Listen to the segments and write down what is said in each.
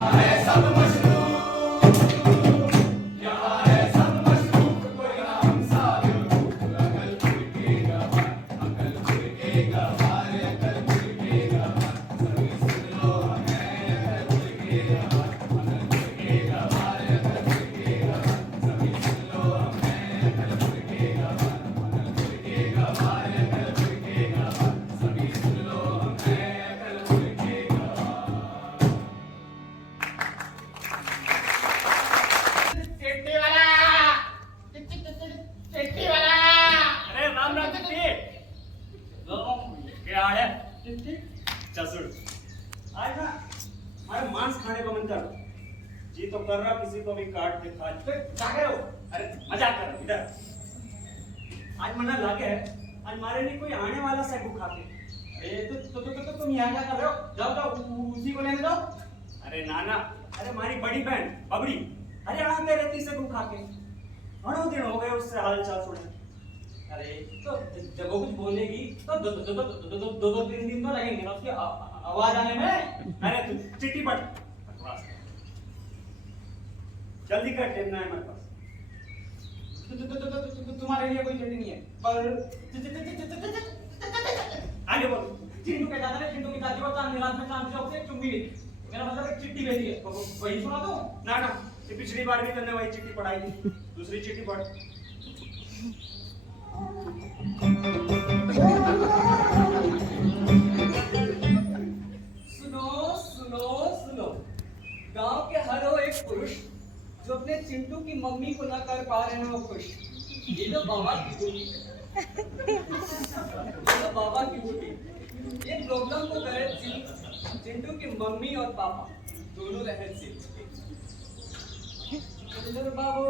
अरे राम राम चिट्ठी क्या हाल है चिट्ठी चसुड़ आज ना हमारे मांस खाने का मन कर जी तो कर रहा किसी को भी काट के खा ले क्या कर रहे हो अरे मजाक कर रहा हूं, इधर आज मना लागे है आज मारे नहीं कोई आने वाला सैगू खा के अरे तो तुम यहाँ क्या कर रहे हो? जाओ जाओ उसी को लेने जाओ। अरे नाना अरे हमारी बड़ी बहन बबड़ी हरियाणा में रहती सैगू खा के घणो दिन हो गए उससे हाल चाल सुने अरे तो जब वो कुछ बोलेगी तो दो तीन दिन तो लगेंगे ना उसकी आवाज आने में। अरे तू चिट्ठी पढ़ जल्दी कर टाइम ना है मेरे पास तुम्हारे लिए कोई चिट्ठी नहीं है पर आगे बोल चिंटू के दादा ने चिंटू की दादी को चांदनी रात में चांद चौक से एक चुम्मी दी। मेरा मतलब एक चिट्ठी भेजी है वही सुना दो ना ना ये पिछली बार भी तुमने वही चिट्ठी पढ़ाई थी दूसरी चिट्ठी पढ़ सुनो सुनो सुनो गांव के हर वो एक पुरुष जो अपने चिंटू की मम्मी को ना कर पा रहे हैं वो खुश। ये तो बाबा की बूटी ये तो बाबा की बूटी ये प्रोग्राम को करे चिंटू की मम्मी और पापा दोनों रहे चिंटू बाबू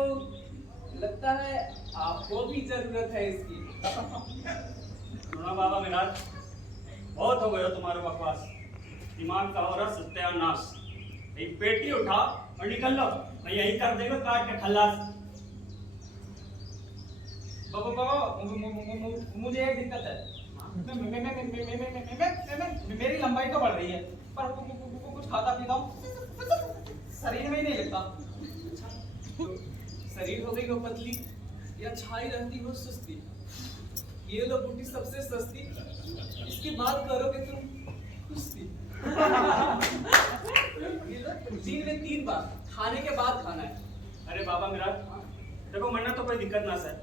लगता है आपको भी जरूरत है इसकी। सुनो बाबा विराट बहुत हो गया तुम्हारे बकवास दिमाग का हो रहा सत्यानाश एक पेटी उठा और निकल लो मैं यही कर देगा काट के खल्लास मुझे एक दिक्कत है मेरी लंबाई तो बढ़ रही है पर कुछ खाता पीता हूँ शरीर में ही नहीं लगता। शरीर हो गई वो पतली या छाई रहती हो सुस्ती ये लो बूटी सबसे सस्ती इसकी बात करोगे तुम कुश्ती। ये लो दिन में 3 बार खाने के बाद खाना है। अरे बाबा विराट देखो मरना तो कोई दिक्कत ना सर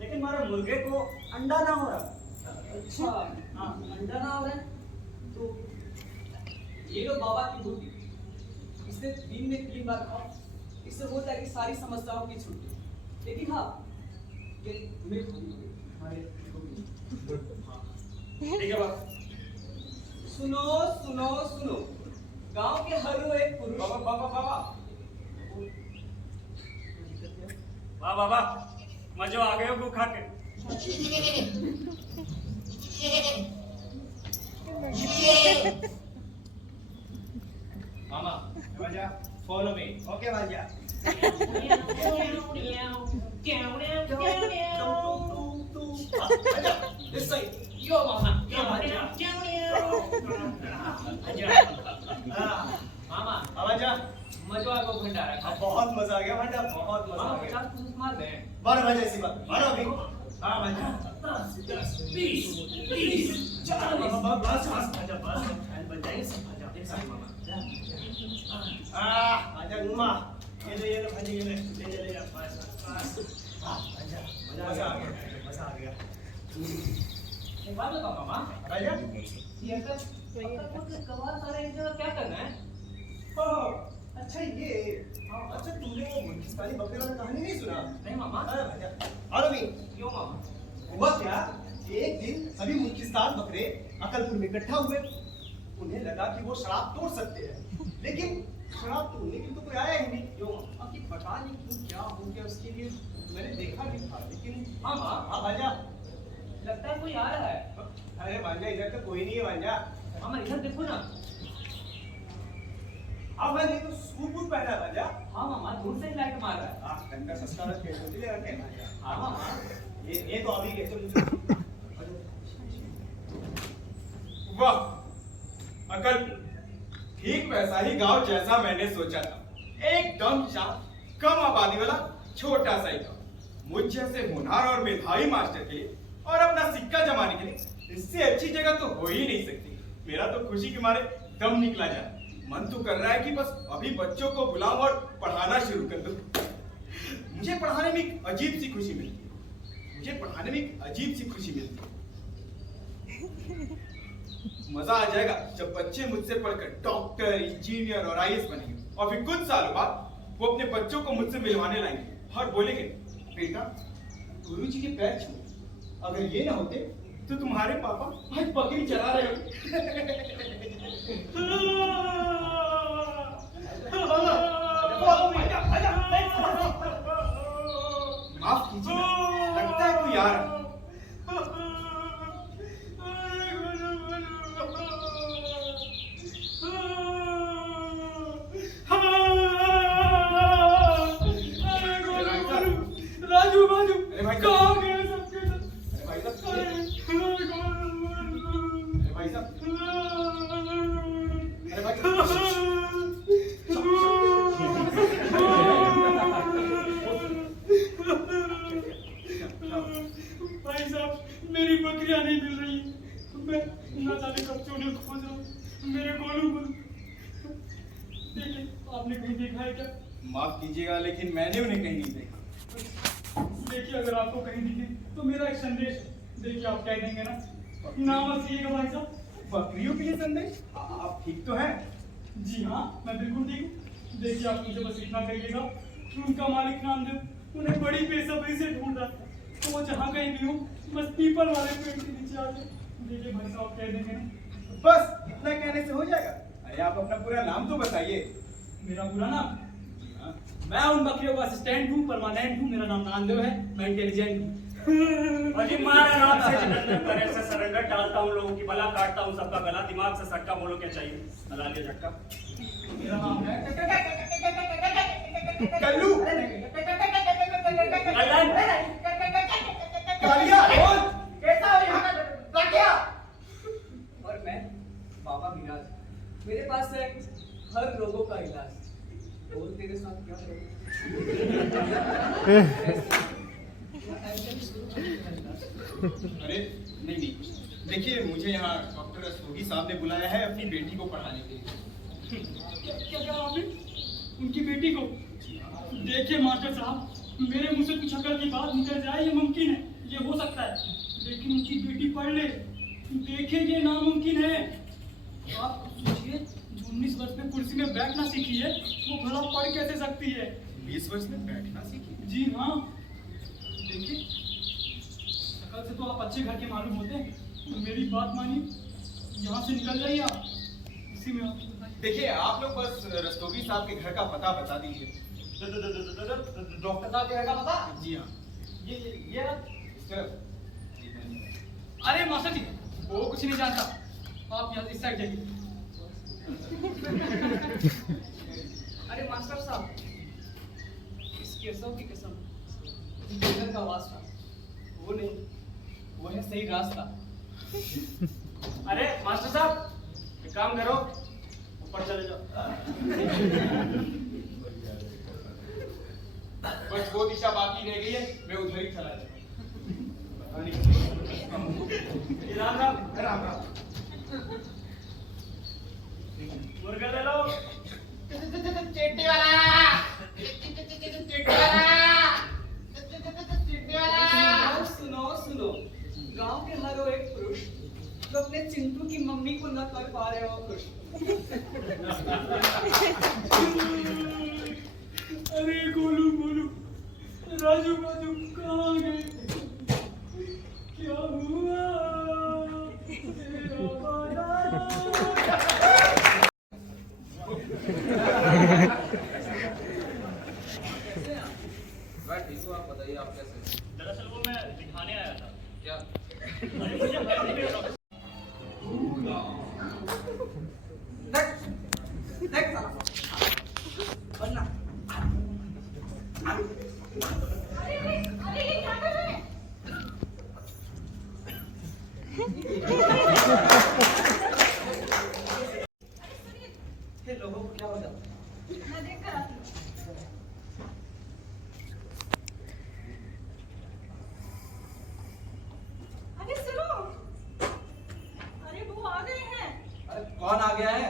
लेकिन हमारे मुर्गे को अंडा ना हो रहा। अच्छा हाँ अंडा ना हो रहा है तो ये लो बाबा की बूटी इसे दिन में 3 बार खाओ इससे हो जाएगी सारी समस्याओं की छुट्टी। लेकिन हाँ ये तुम्हें ठीक है बाबा सुनो सुनो सुनो गांव के हर वो एक पुरुष बाबा वाह बाबा मजो आ गए हो खा के मामा राजा फॉलो मी ओके राजा this side yo mama yo मामा आवाजा मजो आ गो भंडारा खा बहुत मजा आ गया भंडा बहुत मजा मामा आ गया 50 मार दे 12 बजे ऐसी बात 12 अभी हाँ भंडा 20 चलो मामा बस आजा बस फैन बन जाएंगे सब आजा एक साथ मामा आजा नुमा ये लो भाजी ये ले बस आजा मजा आ गया एक बात बताओ मामा राजा ये तक कबार सारे एक जगह क्या करना है? अच्छा ये अच्छा तुमने वो मुल्किस्तानी बकरे वाला कहानी नहीं सुना? नहीं मामा अरे भैया और अभी यो मामा हुआ क्या एक दिन सभी मुल्किस्तान बकरे अकलपुर में इकट्ठा हुए उन्हें लगा कि वो शराब तोड़ सकते हैं लेकिन शराब तोड़ने के लिए तो कोई आया ही नहीं यो अब ये पता नहीं क्यों क्या हो गया उसके लिए मैंने देखा भी था लेकिन मामा हाँ भांजा लगता है कोई आ रहा है। अरे भांजा इधर तो कोई नहीं है भांजा मामा इधर देखो ना। अब मैंने तो सूट बूट पहना है भांजा हाँ मामा दूर से ही लाइट मार रहा है। टंका सस्ता रखे तो ले रखे हैं भांजा हाँ मामा ये तो अभी गए तो वाह अकल ठीक वैसा ही गांव जैसा मैंने सोचा था, एकदम शांत, कम आबादी वाला छोटा सा ही गांव। मुझ जैसे होनहार और मेधावी मास्टर के लिए और अपना सिक्का जमाने के लिए इससे अच्छी जगह तो हो ही नहीं सकती। मेरा तो खुशी के मारे दम निकला जाए। मन तो कर रहा है कि बस अभी बच्चों को बुलाऊं और पढ़ाना शुरू कर दूं। मुझे पढ़ाने में एक अजीब सी खुशी मिलती है। मुझे पढ़ाने में एक अजीब सी खुशी मिलती है। मजा आ जाएगा जब बच्चे मुझसे पढ़कर डॉक्टर, इंजीनियर और आईएएस बनेंगे और फिर कुछ सालों बाद वो अपने बच्चों को मुझसे मिलवाने लाएंगे और बोलेंगे, बेटा गुरुजी के पैर छू, अगर ये ना होते तो तुम्हारे पापा आज बकरी चला रहे होते। माफ कीजिए, लगता है कोई आ रहा है। राजू बाजू अरे भाई कहाँ गए सबके सब? अरे भाई साहब, अरे भाई भाई साहब, मेरी बकरियां नहीं मिल रही। मैं ना जाने कब से उन्हें खोज रहा हूँ। मेरे गोलू को देखिए, आपने कहीं देखा है क्या? माफ कीजिएगा, लेकिन मैंने उन्हें कहीं नहीं देखा। देखिए, अगर आपको कहीं दिखे तो मेरा एक संदेश है। देखिए, आप कह देंगे ना, नाम रखिएगा भाई साहब। बकरियों के लिए संदेश? आप ठीक तो हैं? जी हाँ, मैं बिल्कुल ठीक हूँ। देखिए, आप मुझे बस इतना कहिएगा कि उनका मालिक नामदेव उन्हें बड़ी बेसब्री से ढूंढ रहा है। तो वो जहाँ कहीं भी हो, बस पीपल वाले पेड़ के नीचे आ जाए। देखिए भाई साहब, कह देंगे ना। बस इतना कहने से हो जाएगा? अरे आप अपना पूरा नाम तो बताइए। मेरा पूरा नाम? जी हाँ। मैं उन बकरियों का असिस्टेंट हूँ, परमानेंट हूँ। मेरा नाम नामदेव है, मैं इंटेलिजेंट हूँ। अजी मारा नाम से जन्नत करे से सरेंडर डालता हूँ, लोगों की बला काटता हूँ, सबका गला, दिमाग से सटका, बोलो क्या चाहिए? बना लिया झटका। मेरा नाम है कल्लू, कल्याण। कालिया, और मैं बाबा विराज। मेरे पास है हर रोगों का इलाज। बोल तेरे साथ क्या अरे नहीं नहीं, देखिए मुझे यहाँ डॉक्टर रस्तोगी साहब ने बुलाया है अपनी बेटी को पढ़ाने के लिए। क्या क्या आपने उनकी बेटी को? देखिए मास्टर साहब, मेरे मुंह से कुछ अकल की बात निकल जाए ये मुमकिन है, ये हो सकता है, लेकिन उनकी बेटी पढ़ ले, देखिए ये नामुमकिन है। आप सोचिए, जो 19 वर्ष में कुर्सी में बैठना सीखी है, वो भला पढ़ कैसे सकती है? 20 वर्ष में बैठना सीखी? जी हाँ, देखिए शकल से तो आप अच्छे घर के मालूम होते हैं, तो मेरी बात मानिए, यहाँ से निकल जाइए आप, इसी में आप देखिए आप लोग बस रस्तोगी साहब के घर का पता बता दीजिए। डॉक्टर साहब के घर का पता? जी हाँ, ये रहा। इस तरफ। अरे मास्टर जी, वो कुछ नहीं जानता, आप यहाँ इस साइड जाइए। अरे मास्टर साहब, इस केसव की कसम, इधर का वास्ता वो नहीं, वो है सही रास्ता। अरे मास्टर साहब, एक काम करो, ऊपर चले जाओ। बस वो दिशा बाकी रह गई है, मैं उधर ही चला जाऊँ। राम राम। राम राम। मुर्गा ले लो। चेट्टी वाला, चेट्टी वाला। सुनो सुनो, गांव के हर वो एक पुरुष जो अपने चिंटू की मम्मी को न कर पा रहे हो खुश। अरे गोलू गोलू, राजू बाजू कहाँ गए? क्या हुआ तेरा वादा? आप बताइए, आप कैसे? दरअसल वो मैं दिखाने आया था। क्या? अरे मुझे पैसे नहीं होगा। देख देख साला, वरना अरे ये क्या कर रहे हैं? मैं देख कर आती हूँ। अरे सुनो, अरे वो आ गए हैं। अरे कौन आ गया है?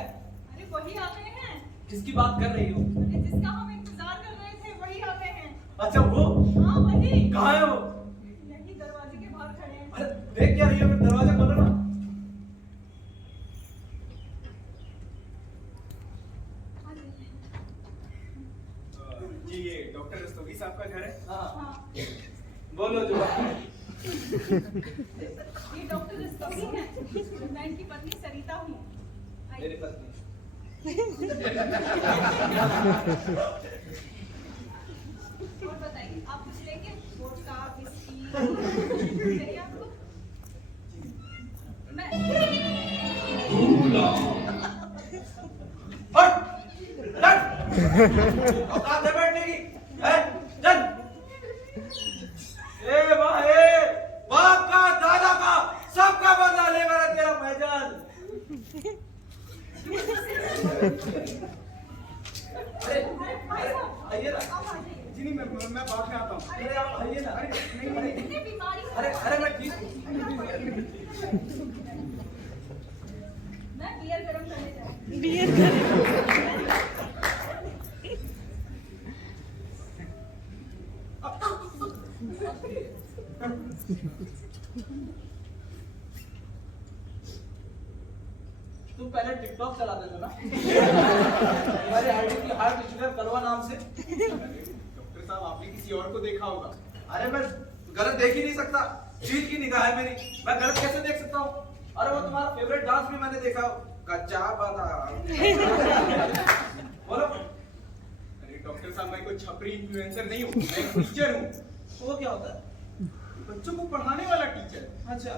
अरे वही आ गए हैं। किसकी बात कर रही हो? अरे जिसका हम इंतजार कर रहे थे वही आ गए हैं। अच्छा वो हाँ वही। कहाँ है वो? यही दरवाजे के बाहर खड़े हैं। अरे देख क्या रही है, फिर दरवाजा खोलो ना। आ गए हैं। जी ये डॉक्टर रस्तोगी साहब का घर है? हाँ हाँ, बोलो जो। ये डॉक्टर रस्तोगी हैं। मैं इनकी पत्नी सरिता हूँ। आइए। मेरी पत्नी। और बताइए आप कुछ लेंगे? वोडका, विस्की चाहिए आपको? मैं हट! हट! औकात है बैठने की? है? चल! ए माँ, ए! बाप का, दादा का, सबका बदला ले मेरा तेरा मैजान। अरे, भाई साहब, आइए ना। आप आ जाइए। जी नहीं, मैं बाद में आता हूँ। अरे आप आइए ना। अरे इतनी बीमारी है। अरे मैं ठीक हूँ। मैं बियर गरम करने जा रही हूँ। तुम पहले टिकटॉक चलाते थे ना? तुम्हारी आईडी की हार्ट टिचुलर करवा नाम से। डॉक्टर साहब आपने किसी और को देखा होगा। अरे मैं गलत देख ही नहीं सकता, चील की निगाह है मेरी, मैं गलत कैसे देख सकता हूँ? अरे वो तुम्हारा फेवरेट डांस भी मैंने देखा हो, कच्चा बादाम। बोलो। अरे डॉक्टर साहब मैं कोई छपरी इन्फ्लुएंसर नहीं हूँ, मैं एक टीचर हूँ। वो क्या होता है? बच्चों को पढ़ाने वाला टीचर। अच्छा।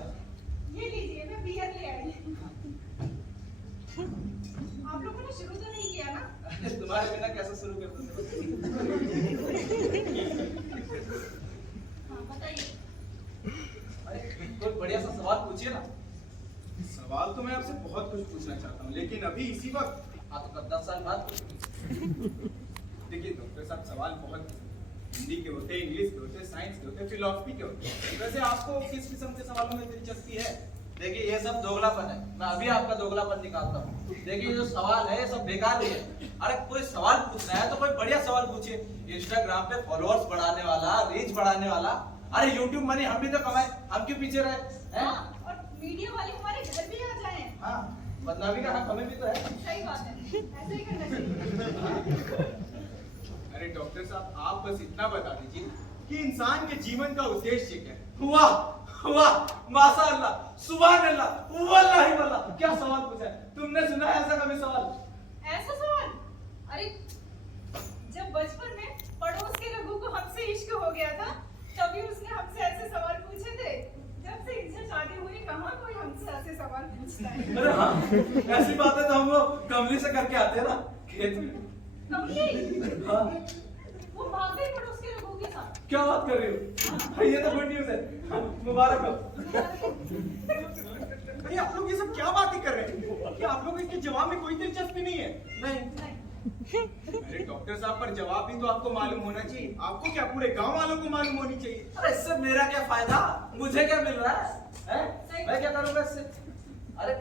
ये लीजिए, मैं बियर ले आई। आप लोगों ने शुरू तो नहीं किया ना? तुम्हारे बिना कैसे शुरू कर दूँ? हाँ बताइए। अरे कोई बढ़िया सा सवाल पूछिए ना। सवाल तो मैं आपसे बहुत कुछ पूछना चाहता हूँ, लेकिन अभी इसी वक्त। हाँ तो 10 साल बाद पूछिए। देखिए डॉक्टर साहब सवाल बहुत हिंदी के होते हैं, इंग्लिश के होते हैं, साइंस के होते हैं, फिलोसफी के होते हैं। वैसे आपको किस किस्म के सवालों में दिलचस्पी है? देखिए ये सब दोगलापन है, मैं अभी आपका दोगलापन निकालता हूँ। देखिए जो सवाल है ये सब बेकार ही है। अरे कोई सवाल पूछना है तो कोई बढ़िया सवाल पूछिए। इंस्टाग्राम पे फॉलोअर्स बढ़ाने वाला, रीच बढ़ाने वाला। अरे यूट्यूब मनी हम भी तो कमाए, हम क्यों पीछे रहे? हैं? हाँ, और मीडिया वाले हमारे घर भी आ जाएं। हाँ, बदनामी का हक हमें भी तो है। सही बात है, ऐसे ही करना चाहिए। अरे डॉक्टर साहब आप बस इतना बता दीजिए कि इंसान के जीवन का उद्देश्य क्या है? वाह वाह, माशाअल्लाह, सुभान अल्लाह, वल्लाही वल्लाह, क्या सवाल पूछा है? तुमने सुना है ऐसा कभी सवाल? ऐसा सवाल? अरे जब बचपन में पड़ोस के रघु को हमसे इश्क हो गया था, तभी उसने हमसे ऐसे सवाल पूछे थे। जब से इनसे शादी हुई, कहाँ कोई हमसे ऐसे सवाल पूछता है। अरे हाँ, ऐसी बातें तो हम लोग कमली से करके आते हैं ना खेत में। कमली? हाँ, वो भाग गई पड़ोस के रघु के साथ। क्या बात कर रही हो? ये तो गुड न्यूज़ है, मुबारक हो। अरे आप लोग ये सब क्या बातें कर रहे हैं? कि आप लोगों के जवाब में कोई दिलचस्पी नहीं है? नहीं, नहीं, अरे डॉक्टर साहब पर जवाब भी तो आपको मालूम होना चाहिए। आपको क्या पूरे गांव वालों को मालूम होनी चाहिए? अरे इससे मेरा क्या फायदा? मुझे क्या मिल रहा है? हैं? सही। मैं क्या करूँगा इससे? अरे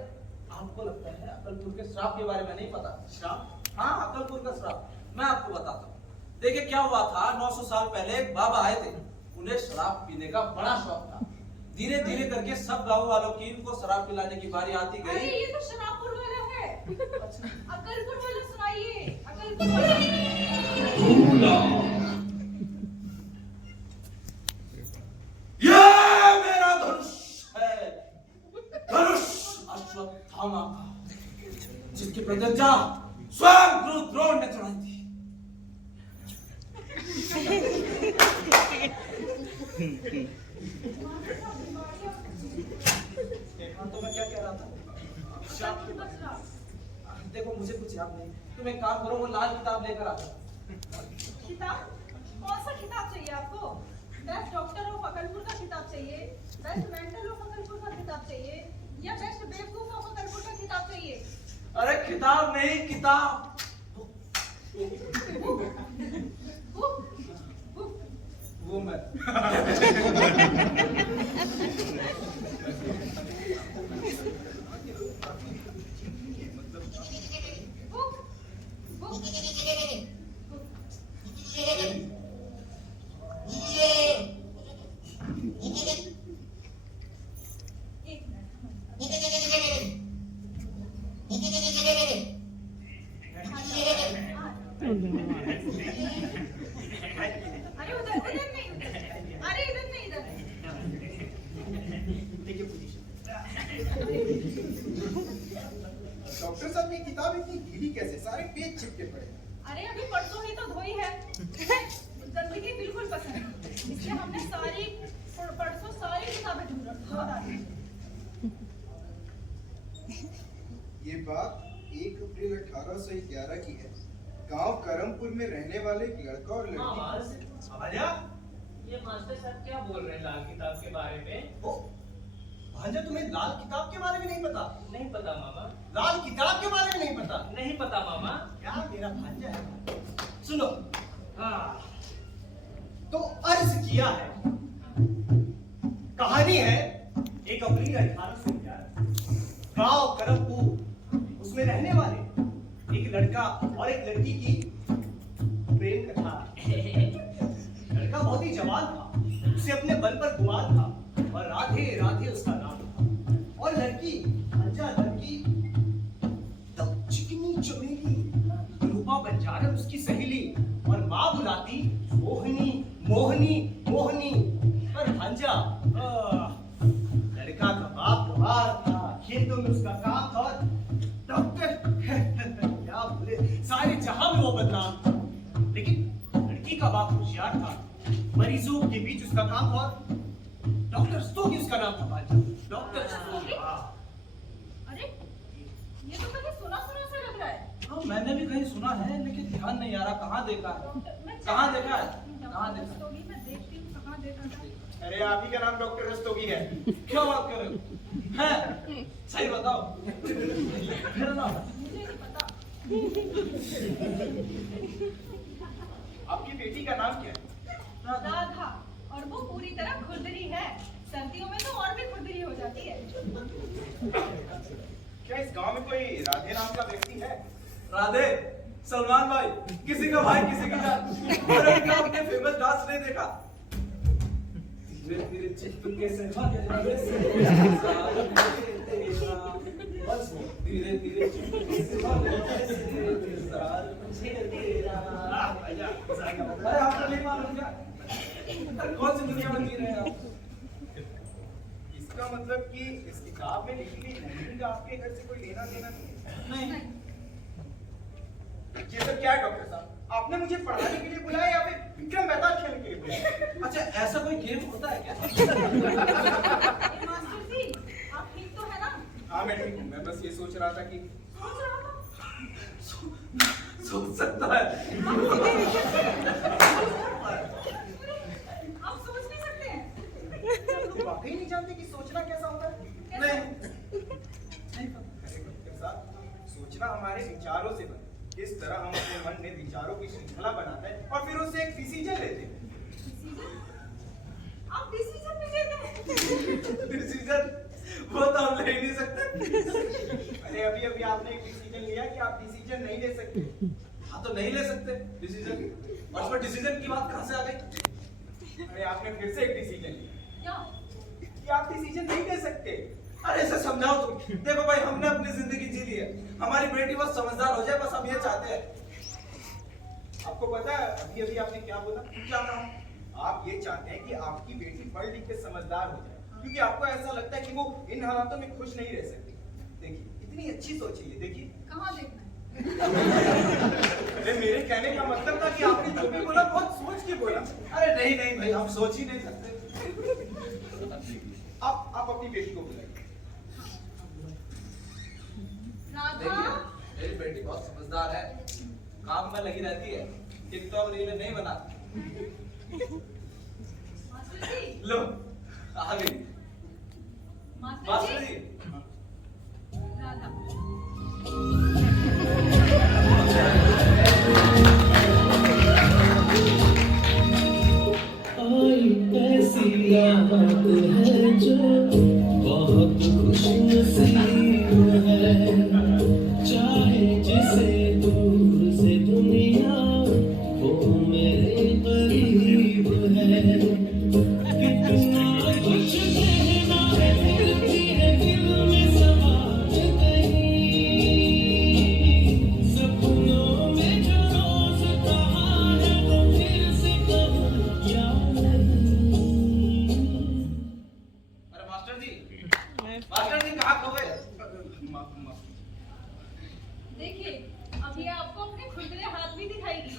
आपको लगता है अकलपुर के श्राप के बारे में नहीं पता? श्राप? हाँ, अकलपुर का श्राप मैं आपको बताता हूँ। देखिए क्या हुआ था, 900 साल पहले एक बाबा आए थे, उन्हें शराब पीने का बड़ा शौक था। धीरे धीरे करके सब गांव वालों की इनको शराब पिलाने की बारी आती अरे गई। ये तो शराबपुर वाला है। अकलपुर वाला सुनाइए, अकलपुर वाला। ये मेरा धनुष है, धनुष अश्वत्थामा का, जिसकी प्रतिज्ञा स्वयं गुरु द्रोण ने चढ़ाई थी। तो मैं क्या कह रहा था? देखो मुझे कुछ याद नहीं, तुम एक काम करो, वो लाल किताब लेकर आ जाओ। किताब? कौन सा किताब चाहिए आपको? बेस्ट डॉक्टर ऑफ अकलपुर का किताब चाहिए, बेस्ट मेंटल ऑफ अकलपुर का किताब चाहिए, या बेस्ट बेवकूफ ऑफ अकलपुर का किताब चाहिए? अरे किताब नहीं, किताब। वो मैं। अरे उधर उधर नहीं उधर, अरे इधर नहीं इधर। देखिए पोजीशन। डॉक्टर साहब ये किताब इतनी गीली कैसे? सारे पेज चिपके पड़े हैं। अरे अभी परसों ही तो धोई है। गंदगी बिल्कुल पसंद है, इसलिए हमने परसों सारी किताबें धो डाली। ये बात 1 अप्रैल 1811 की है। गांव करमपुर में रहने वाले एक लड़का और लड़की। भांजा, ये मास्टर साहब क्या बोल रहे हैं लाल किताब के बारे में? ओ, भांजा तुम्हें लाल किताब के बारे में नहीं पता? नहीं पता मामा। लाल किताब के बारे में नहीं पता? नहीं पता मामा। क्या मेरा भांजा है? सुनो, हाँ, तो अर्ज किया है। कहानी है 1 अप्रैल 1811, गांव करमपुर, उसमें रहने वाले एक लड़का और एक लड़की की प्रेम कथा। लड़का बहुत ही जवान था, उसे अपने बल पर गुमान था और राधे राधे उसका नाम था। और लड़की अंजा लड़की तब चिकनी चमेली रूपा बंजारन उसकी सहेली, और माँ बुलाती मोहनी मोहनी मोहनी। पर भांजा लड़का का बाप बीमार था, खेतों में उसका काम था, और डॉक्टर क्या बोले, सारे जहां में वो बदनाम था। लेकिन लड़की का बाप होशियार था, मरीजों के बीच उसका काम था, डॉक्टर स्तोगी उसका नाम था। भांजा डॉक्टर स्तोगी। अरे ये तो कहीं सुना सुना सा लग रहा है। हाँ, मैंने भी कहीं सुना है, लेकिन ध्यान नहीं आ रहा कहाँ देखा है। मैं कहाँ देखा है? कहाँ देखा? रस्तोगी मैं देखती हूँ कहाँ देखा था। अरे आप ही का नाम डॉक्टर रस्तोगी है? क्या बात कर रहे हो? हैं? सही बताओ। मेरा नाम मुझे नहीं पता। आपकी बेटी का नाम क्या है? राधा, और वो पूरी तरह खुरदरी है। सर्दियों में तो और भी खुरदरी हो जाती है। क्या इस गांव में कोई राधे नाम का व्यक्ति है? राधे, सलमान भाई, किसी का भाई किसी की जान। और अभी क्या आपने फेमस डांस नहीं देखा? धीरे धीरे चिपके से बस धीरे धीरे चिपके से अरे आपको नहीं मालूम क्या? कौन सी दुनिया में जी रहे हैं आप? इसका मतलब कि इस किताब में लिखी गई लैंग्वेज आपके घर से कोई लेना देना नहीं? नहीं। ये सब क्या है डॉक्टर साहब? आपने मुझे पढ़ाने के लिए बुलाया या फिर विक्रम बेताल खेलने के लिए बुलाया? अच्छा, ऐसा कोई गेम होता है क्या? मास्टर जी, आप ठीक तो है ना? हाँ मैं ठीक हूँ। मैं बस ये सोच रहा था कि सोच रहा था। सोच सकता है। आप सोच नहीं सकते हैं? तुम वाकई नहीं जानते कि सोचना कैसा होता है? नहीं। अरे डॉक्टर साहब, सोचना हमारे विचारों से बनता है। इस तरह हम अपने मन में विचारों की श्रृंखला बनाते हैं और फिर उससे एक डिसीजन लेते हैं। डिसीजन? आप डिसीजन भी लेते हैं? डिसीजन वो तो हम ले ही नहीं सकते। अरे अभी अभी आपने एक डिसीजन लिया कि आप डिसीजन नहीं ले सकते। हाँ, तो नहीं ले सकते डिसीजन। और उसमें डिसीजन की बात कहाँ से आ गई? अरे आपने फिर से एक डिसीजन लिया क्या? कि आप डिसीजन नहीं ले सकते। अरे इसे समझाओ तुम। देखो भाई, हमने अपनी जिंदगी जी ली है, हमारी बेटी बस समझदार हो जाए, बस हम ये चाहते हैं। आपको पता है अभी अभी आपने क्या बोला? क्या कहा? आप ये चाहते हैं कि आपकी बेटी पढ़ लिख के समझदार हो जाए, क्योंकि आपको ऐसा लगता है कि वो इन हालातों में खुश नहीं रह सकती। देखिए इतनी अच्छी सोच है ये, देखिए। कहाँ देखना है? अरे मेरे कहने का मतलब था कि आपने जो भी बोला बहुत सोच के बोला। अरे नहीं नहीं भाई, हम सोच ही नहीं सकते। आप अपनी बेटी को बुलाइए। राधा, मेरी बेटी बहुत समझदार है, काम में लगी रहती है, टिकटॉक रील नहीं बनाती। मास्टर जी, लो आ गई। मास्टर मास्टर जी, जी, राधा।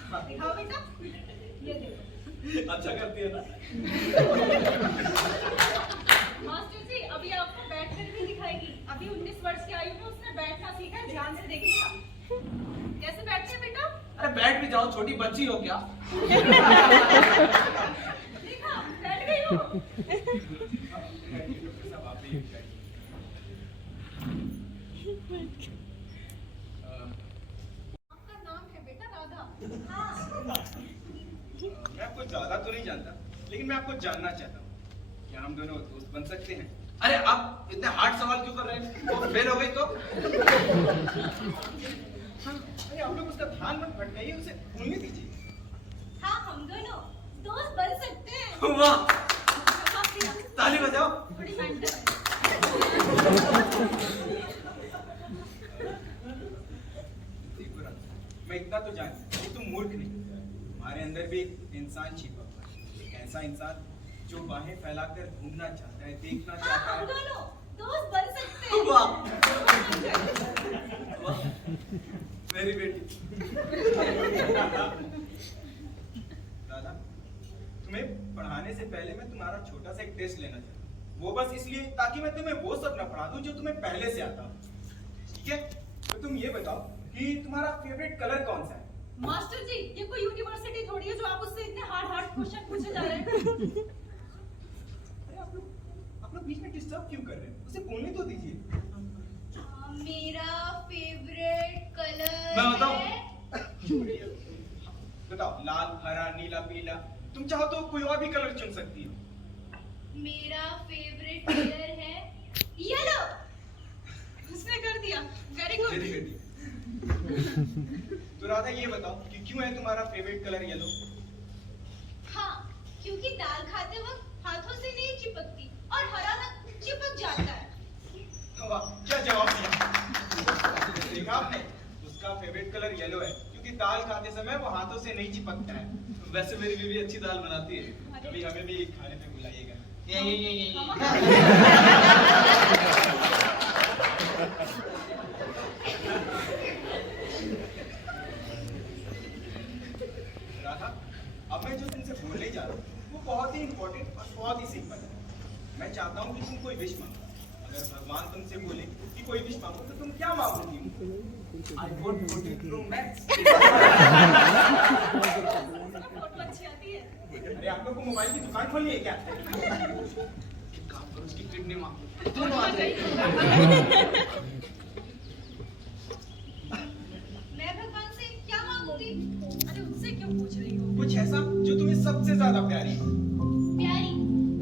दिखाओ बेटा, ये देखो। अच्छा करती है ना। मास्टर जी अभी आपको बैठकर भी दिखाएगी। अभी 19 वर्ष की आयु में उसने बैठना सीखा है, ध्यान से देखिएगा। कैसे बैठते हैं बेटा? अरे बैठ भी जाओ, छोटी बच्ची हो क्या? देखा, बैठ गई हो। आपका नाम है बेटा राधा। हाँ। मैं आपको ज्यादा तो नहीं जानता, लेकिन मैं आपको जानना चाहता हूँ, क्या हम दोनों दोस्त बन सकते हैं? अरे आप इतने हार्ड सवाल क्यों कर रहे हैं? वो फेल हो गई तो? अरे आप लोग उसका ध्यान मत भटकाइए, उसे भूलने दीजिए। हाँ, हम दोनों दोस्त बन सकते हैं। वाह, जवाब दिया। ताली बजाओ। बड़ी मेंटल है। देखो राधा, मैं इतना तो जान कि तुम मूर्ख नहीं, तुम्हारे अंदर भी एक इंसान छिपा हुआ है, एक ऐसा इंसान जो बाहें फैलाकर घूमना चाहता है, देखना हाँ, चाहता हम है। दोनों दोस्त बन सकते हैं। वाह, वाह, मेरी बेटी। दादा, तुम्हें पढ़ाने से पहले मैं तुम्हारा छोटा सा एक टेस्ट लेना चाहता हूँ, वो बस इसलिए ताकि मैं तुम्हें वो सब ना पढ़ा दूं जो तुम्हें पहले से आता हो। ठीक है, तो तुम ये बताओ कि तुम्हारा फेवरेट कलर कौन सा है? मास्टर जी, ये कोई यूनिवर्सिटी थोड़ी है जो आप उससे इतने हार्ड क्वेश्चन पूछे जा रहे हैं। अरे आप लोग बीच में डिस्टर्ब क्यों कर रहे हैं? उसे बोलने तो दीजिए। मेरा फेवरेट कलर मैं बताऊं? बताओ, लाल, हरा, नीला, पीला, तुम चाहो तो कोई और भी कलर चुन सकती हो। मेरा फेवरेट कलर है येलो। उसने कर दिया, वेरी गुड। मेरी बेटी। तो राधा ये बताओ कि क्यों है तुम्हारा फेवरेट कलर येलो? हाँ, क्योंकि दाल खाते वक्त हाथों से नहीं चिपकती और हरा रंग चिपक जाता है। वाह, क्या जवाब दिया। देखा आपने, उसका फेवरेट कलर येलो है क्योंकि दाल खाते समय वो हाथों से नहीं चिपकता है। वैसे मेरी बीवी अच्छी दाल बनाती है। कभी हमें भी खाने पे बुलाइएगा। ये। राधा, अब मैं जो तुमसे बोलने जा रहा हूँ वो बहुत ही इंपॉर्टेंट और बहुत ही सिंपल है। मैं चाहता हूँ कि तुम कोई विश मांगो। अगर भगवान तुमसे बोले कि कोई विश मांगो तो तुम क्या मांगोगी? iPhone 14 Pro Max। फोटो अच्छी आती है। अरे आप लोग को मोबाइल की दुकान खोलनी है क्या? एक काम करो, उसकी किडनी मांगो। दोनों आ गई। मैं भगवान से क्या मांगूंगी? अरे उनसे क्यों पूछ रही हो? कुछ ऐसा जो तुम्हें सबसे ज्यादा प्यारी हो। प्यारी,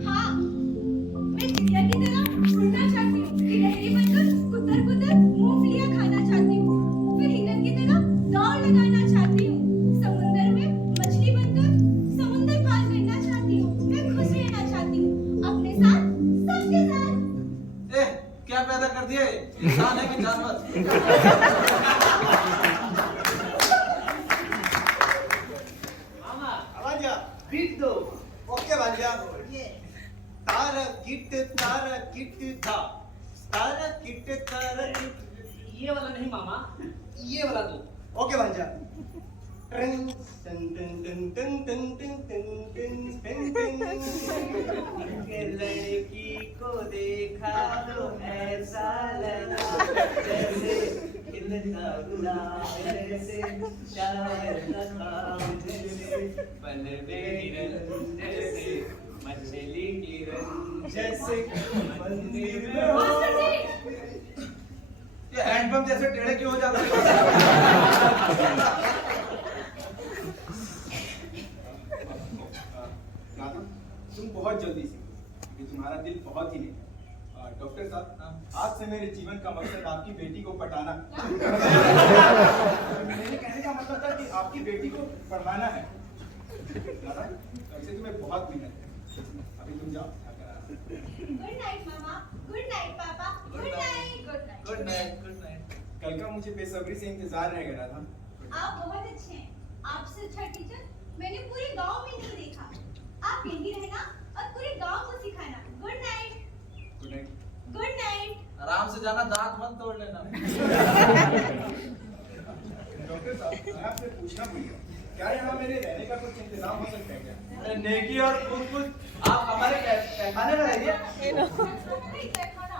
हाँ, मैं चिड़िया की तरह उड़ना चाहती हूँ, गिलहरी बनकर कुतर कुतर मूंगफलियाँ खाना चाहती हूँ, फिर हिरन की तरह दौड़ लगाना चाहती हूँ, समुंदर में मछली बनकर समुंदर पार करना चाहती हूँ, मैं खुश रहना चाहती हूँ, अपने साथ, सबके साथ। क्या पैदा कर दिया? इंसान है कि जानवर? मामा आवाज आ, बीट दो। ओके भांजा। तारा किट था, तारा किट ये वाला नहीं मामा, ये वाला दो। ओके भांजा। टन टन टन टन टन टन टन टन टन टन टन। एक लड़की को देखा तो ऐसा लगा जैसे खिलता गुलाब, जैसे शायर का ख्वाब, जैसे पल में हिरन, जैसे मछली की रंग, जैसे मंदिर में हो। मास्टर जी, ये हैंडपंप जैसे टेढ़े क्यों हो जाते हैं? राधा, तुम बहुत जल्दी सीखो क्योंकि तुम्हारा दिल बहुत ही नेक है। डॉक्टर साहब, आज से मेरे जीवन का मकसद आपकी बेटी को पटाना। मेरे कहने का मतलब था कि आपकी बेटी को पढ़ाना है। राधा, कल से तुम्हें बहुत मेहनत है। अभी तुम जाओ, खाकर आराम करो। गुड नाइट मामा, गुड नाइट पापा, good night, good night. Good night, good night. कल का मुझे बेसब्री से इंतजार रहेगा राधा। आप बहुत अच्छे हैं। आपसे अच्छा टीचर मैंने पूरे गांव में नहीं देखा। आप यहीं रहना और पूरे गांव को सिखाना। Good night. Good night. Good night. आराम से जाना, दांत मत तोड़ लेना। डॉक्टर साहब, मैं आपसे पूछना भूल गया। क्या यहाँ मेरे रहने का कुछ इंतजाम हो सकता है क्या? अरे नेकी और कुछ आप हमारे तहखाने में रहिए। नहीं, तहखाना।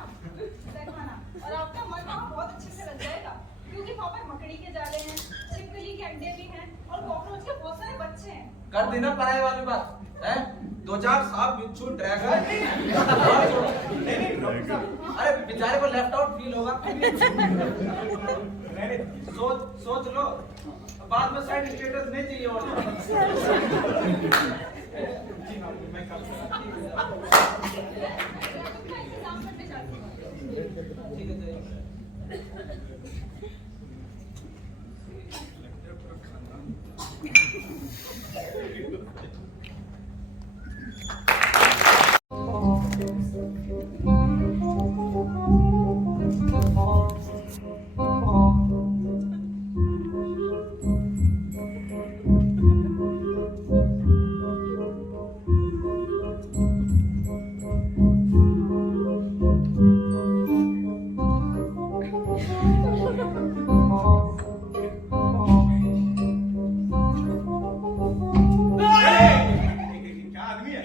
और आपका मन वहाँ बहुत अच्छे से लग जाएगा, क्योंकि वहाँ पर मकड़ी के जाले हैं, छिपकली के अंडे भी हैं और कॉकरोच के बहुत सारे बच्चे हैं। कर देना पढ़ाई वाली बात है। 2-4 सांप बिच्छू ड्रैगन। अरे बेचारे को लेफ्ट आउट फील होगा। सोच लो, बाद में साइड स्टेटस नहीं चाहिए और मैं कब का इंतजाम करने जाती हूँ। ठीक है क्या आदमी है?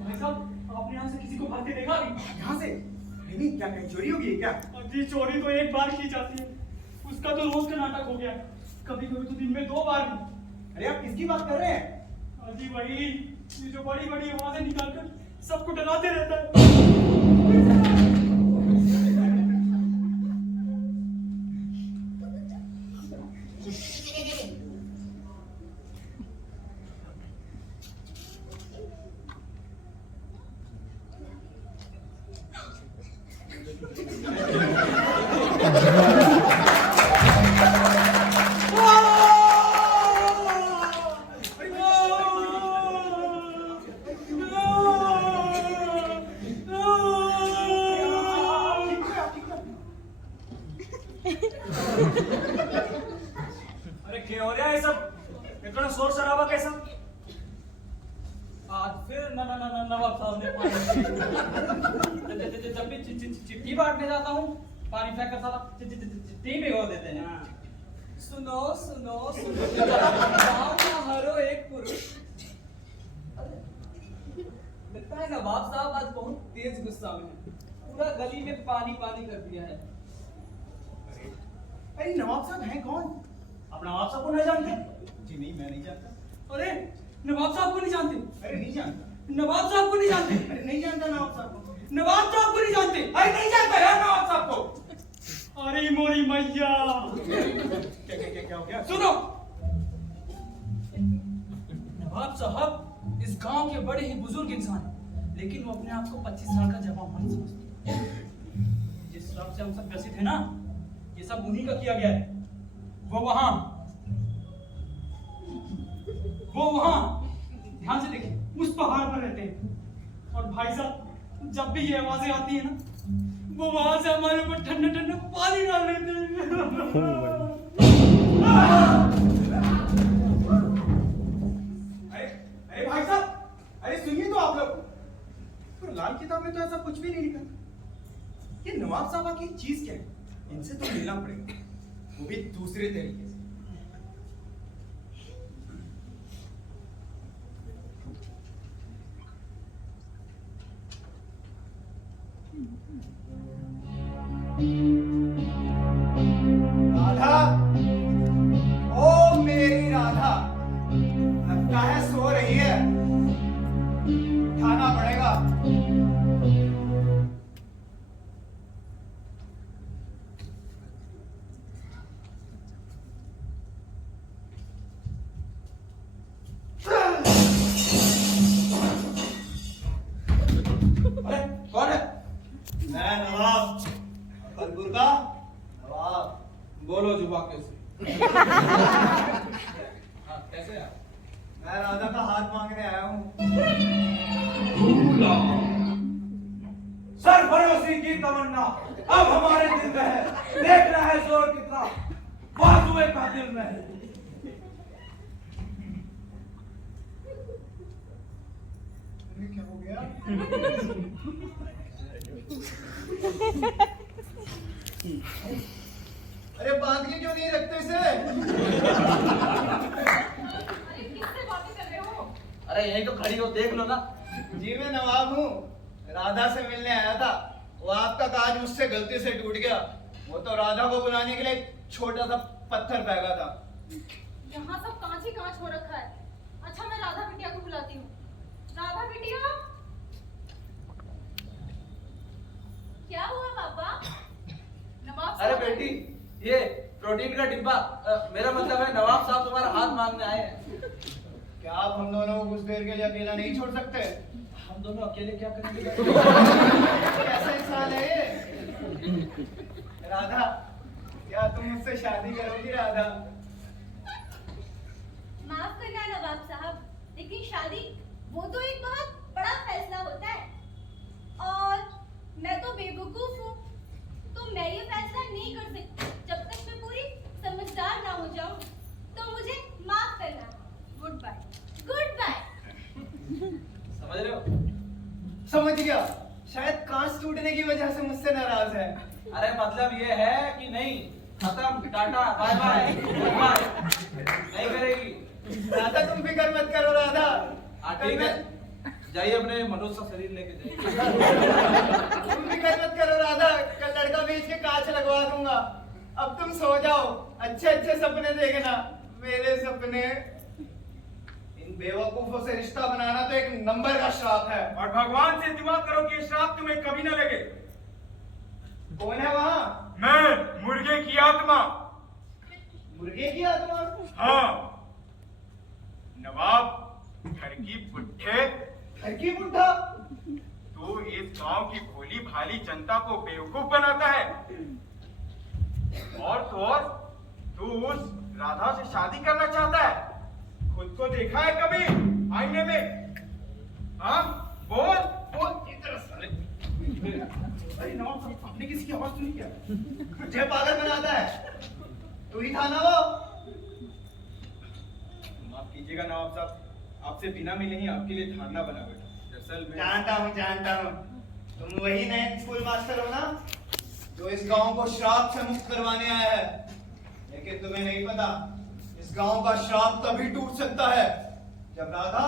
भाई साहब, आपने यहाँ से किसी को भागते देखा नहीं? यहाँ से? नहीं, क्या कहीं चोरी हो गई है क्या? जी, चोरी तो एक बार की जाती है, उसका तो रोज का नाटक हो गया। कभी कभी तो दिन में 2 बार भी। अरे आप किसकी बात कर रहे हैं? जी वही, ये जो बड़ी बड़ी आवाजें निकालकर सबको डराते रहता है। अरे क्या हो रहा है सब? इतना शोर शराबा कैसा? आज फिर नवाब साहब ने जब भी चिट्ठी बांटने जाता हूँ, पानी फेंक कर साला चिट्ठी में हो देते हैं। सुनो सुनो सुनो, गाँव का हर एक पुरुष। लगता है नवाब साहब आज बहुत तेज गुस्सा में हैं। पूरा गली में पानी पानी कर दिया है। अरे नवाब साहब हैं कौन? अपना आप सबको नहीं जानते? जी नहीं, मैं नहीं जानता। अरे नवाब साहब को नहीं जानते? अरे नहीं जानता। नवाब साहब को नहीं जानते? अरे नहीं जानता नवाब साहब को। नवाब साहब को नहीं जानते? अरे नहीं जानता यार नवाब साहब को। अरे मोरी मैया, क्या हो गया? सुनो, नवाब साहब इस गांव के बड़े ही बुजुर्ग इंसान हैं, लेकिन वो अपने आप को 25 साल का जवान समझते हैं। जिस हिसाब से हम सब ग्रसित है ना, ये सब उन्हीं का किया गया है। वो वहां ध्यान से देखिए, उस पहाड़ पर रहते हैं। और भाई साहब, जब भी ये आवाजें आती है ना, वो वहां से हमारे ऊपर ठंडा ठंडा पानी डाल देते हैं। अरे भाई साहब, अरे सुनिए तो आप लोग। पर लाल किताब में तो ऐसा कुछ भी नहीं लिखा। ये नवाब साहब की चीज क्या है? इनसे तो मिलना पड़ेगा, वो भी दूसरे तरीके से। राधा, ओ मेरी राधा, लगता है सो रही है, उठाना पड़ेगा। अरे कौन है? मैं नवाब, बलबुर का नवाब। बोलो जुबा कैसे? हाँ, कैसे आप? मैं राधा का हाथ मांगने आया हूँ। सरफरोशी की तमन्ना अब हमारे दिल में है। देख रहा है जोर कितना बाजुए का दिल में है। क्या हो गया? अरे बांध के क्यों नहीं रखते इसे? यहीं तो खड़ी हो, देख लो ना। जी मैं नवाब हूँ, राधा से मिलने आया था। वो आपका काज मुझसे गलती से टूट गया। वो तो राधा को बुलाने के लिए एक छोटा सा पत्थर फेंका था। यहाँ सब कांच ही कांच हो रखा है। अच्छा मैं राधा बिटिया को बुलाती हूँ। राधा बिटिया। क्या हुआ पापा? नवाब अरे साहब बेटी, ये प्रोटीन का डिब्बा, मेरा मतलब है नवाब साहब तुम्हारा हाथ मांगने आए हैं। क्या आप हम दोनों को कुछ देर के लिए अकेला नहीं छोड़ सकते? हम दोनों अकेले क्या करेंगे? कैसा इंसान है ये? राधा, क्या तुम मुझसे शादी करोगी राधा? माफ करना नवाब साहब, लेकिन शादी वो तो एक बहुत बड़ा फैसला होता है और मैं तो बेवकूफ हूँ, तो मैं ये फैसला नहीं कर सकती जब तक मैं पूरी समझदार ना हो जाऊँ। तो मुझे माफ करना। Goodbye. Goodbye. समझ रहे हो? समझ गया, शायद कांच टूटने की वजह से मुझसे नाराज है। अरे मतलब ये है कि नहीं, खत्म, टाटा, बाय बाय, बाय, नहीं करेगी। राधा तुम फिक्र मत करो राधा। हाँ ठीक है, जाइए अपने मनुष्य सा शरीर लेके जाइए। तुम फिक्र मत करो राधा, कल लड़का बेच के कांच लगवा दूंगा। अब तुम सो जाओ, अच्छे अच्छे सपने देखना, मेरे सपने। इन बेवकूफों से रिश्ता बनाना तो एक नंबर का श्राप है। और भगवान से दुआ करो कि ये श्राप तुम्हें कभी न लगे। कौन है वहाँ? मैं, मुर्गे की आत्मा। मुर्गे की आत्मा? हाँ, नवाब घर की बुढ़े, घर की बुढ़ा? तू इस गांव की भोली भाली जनता को बेवकूफ बनाता है और तो और तू उस राधा से शादी करना चाहता है। खुद को देखा है कभी आईने में? हाँ, बोल बोल। इधर साले। अरे नवाब साहब, आपने किसी की आवाज सुनी क्या? मुझे पागल बनाता है। तू ही था ना वो? माफ कीजिएगा नवाब साहब, आपसे बिना मिले ही आपके लिए धारणा बना बैठा। दरअसल मैं जानता हूँ। तुम वही नए स्कूल मास्टर हो ना, जो इस गांव को श्राप से मुक्त करवाने आया है। लेकिन तुम्हें नहीं पता, इस गांव का श्राप तभी टूट सकता है जब राधा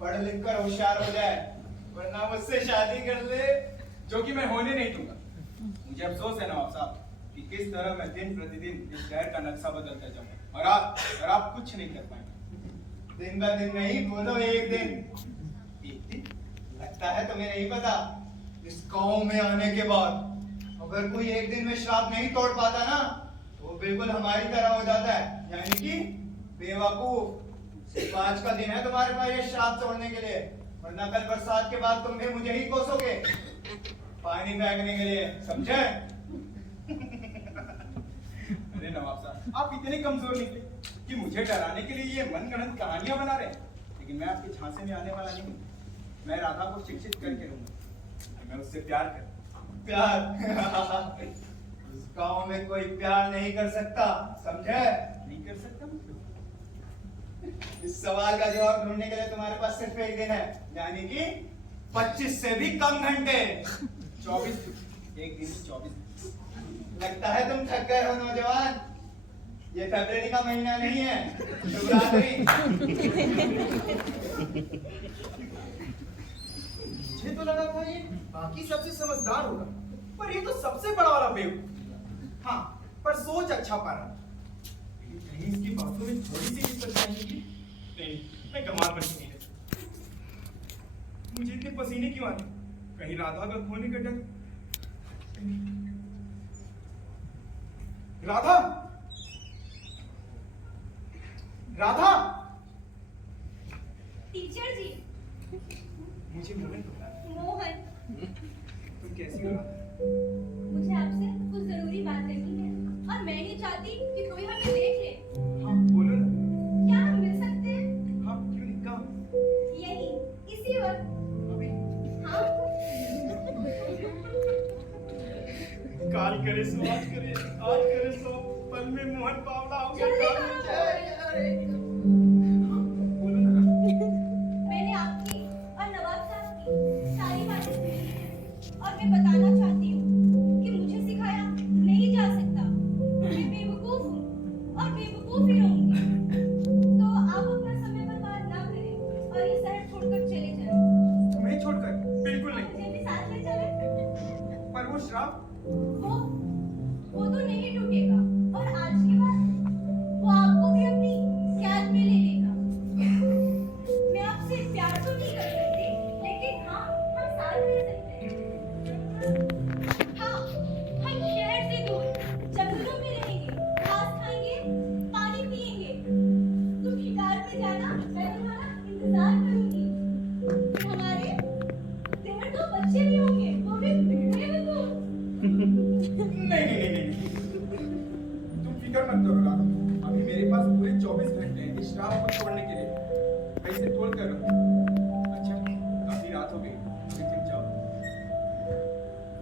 पढ़ लिख कर होशियार हो जाए, वरना मुझसे शादी कर ले। जो कि मैं होने नहीं दूंगा। मुझे अफसोस है नवाब साहब कि किस तरह मैं दिन प्रतिदिन इस शहर का नक्शा बदलता जाऊंगा और आप कुछ नहीं कर पाएंगे। दिन ब दिन नहीं, बोलो एक दिन। एक दिन? लगता है तुम्हें नहीं पता, इस गांव में आने के बाद अगर कोई एक दिन में श्राप नहीं तोड़ पाता ना, तो वो बिल्कुल हमारी तरह हो जाता है, यानी कि बेवकूफ। सिर्फ आज का दिन है तुम्हारे पास ये श्राप तोड़ने के लिए, वरना कल बरसात के बाद तुम भी मुझे ही कोसोगे पानी फेंकने के लिए, समझे? अरे नवाब साहब, आप इतने कमजोर निकले कि मुझे डराने के लिए ये मनगढ़ंत कहानियां बना रहे हैं। लेकिन मैं आपके झांसे में आने वाला नहीं। मैं राधा को शिक्षित करके रहूंगा। मैं उससे प्यार करूंगा। प्यार? इस गांव में कोई प्यार नहीं कर सकता, समझे? नहीं कर सकता मतलब? इस सवाल का जवाब ढूंढने के लिए तुम्हारे पास सिर्फ एक दिन है, यानी कि 25 से भी कम घंटे। 24 एक दिन 24। लगता है तुम थक गए हो नौजवान। ये फरवरी का महीना नहीं है, शिवरात्रि। मुझे तो लगा था ये बाकी सबसे समझदार होगा, पर ये तो सबसे बड़ा वाला बेवकूफ। हाँ, पर सोच अच्छा पा रहा। कहीं इसकी बातों में थोड़ी सी भी सच्चाई होगी? नहीं, मैं कमाल बन नहीं है। मुझे इतने पसीने क्यों आते? कहीं राधा का खोने का डर? राधा, राधा, टीचर जी। मुझे मोहन पता है। मोहन, तुम कैसी हो राधा? मुझे आपसे कुछ जरूरी बात करनी है और मैं नहीं चाहती कि कोई हमें देख ले। हाँ, बोलो ना। क्या हम मिल सकते हैं? हाँ, क्यों नहीं? कहाँ? यही, इसी वक्त। अभी? हाँ। काल करे सो आज करे सो पल में मोहन पावला हो गया। जल्दी करो। बोलो ना। मैंने आपकी और नवाब साहब की सारी बातें सुनी हैं और मैं बताना चाहती हूँ कि मुझे सिखाया नहीं जा सकता। मैं बेवकूफ हूँ और बेवकूफ ही रहूंगी। तो आप अपना समय बर्बाद ना करें और ये शहर छोड़ शराब को छोड़ने के लिए कैसे तोड़ कर रखूं? अच्छा, काफी रात हो गई, अभी तुम जाओ।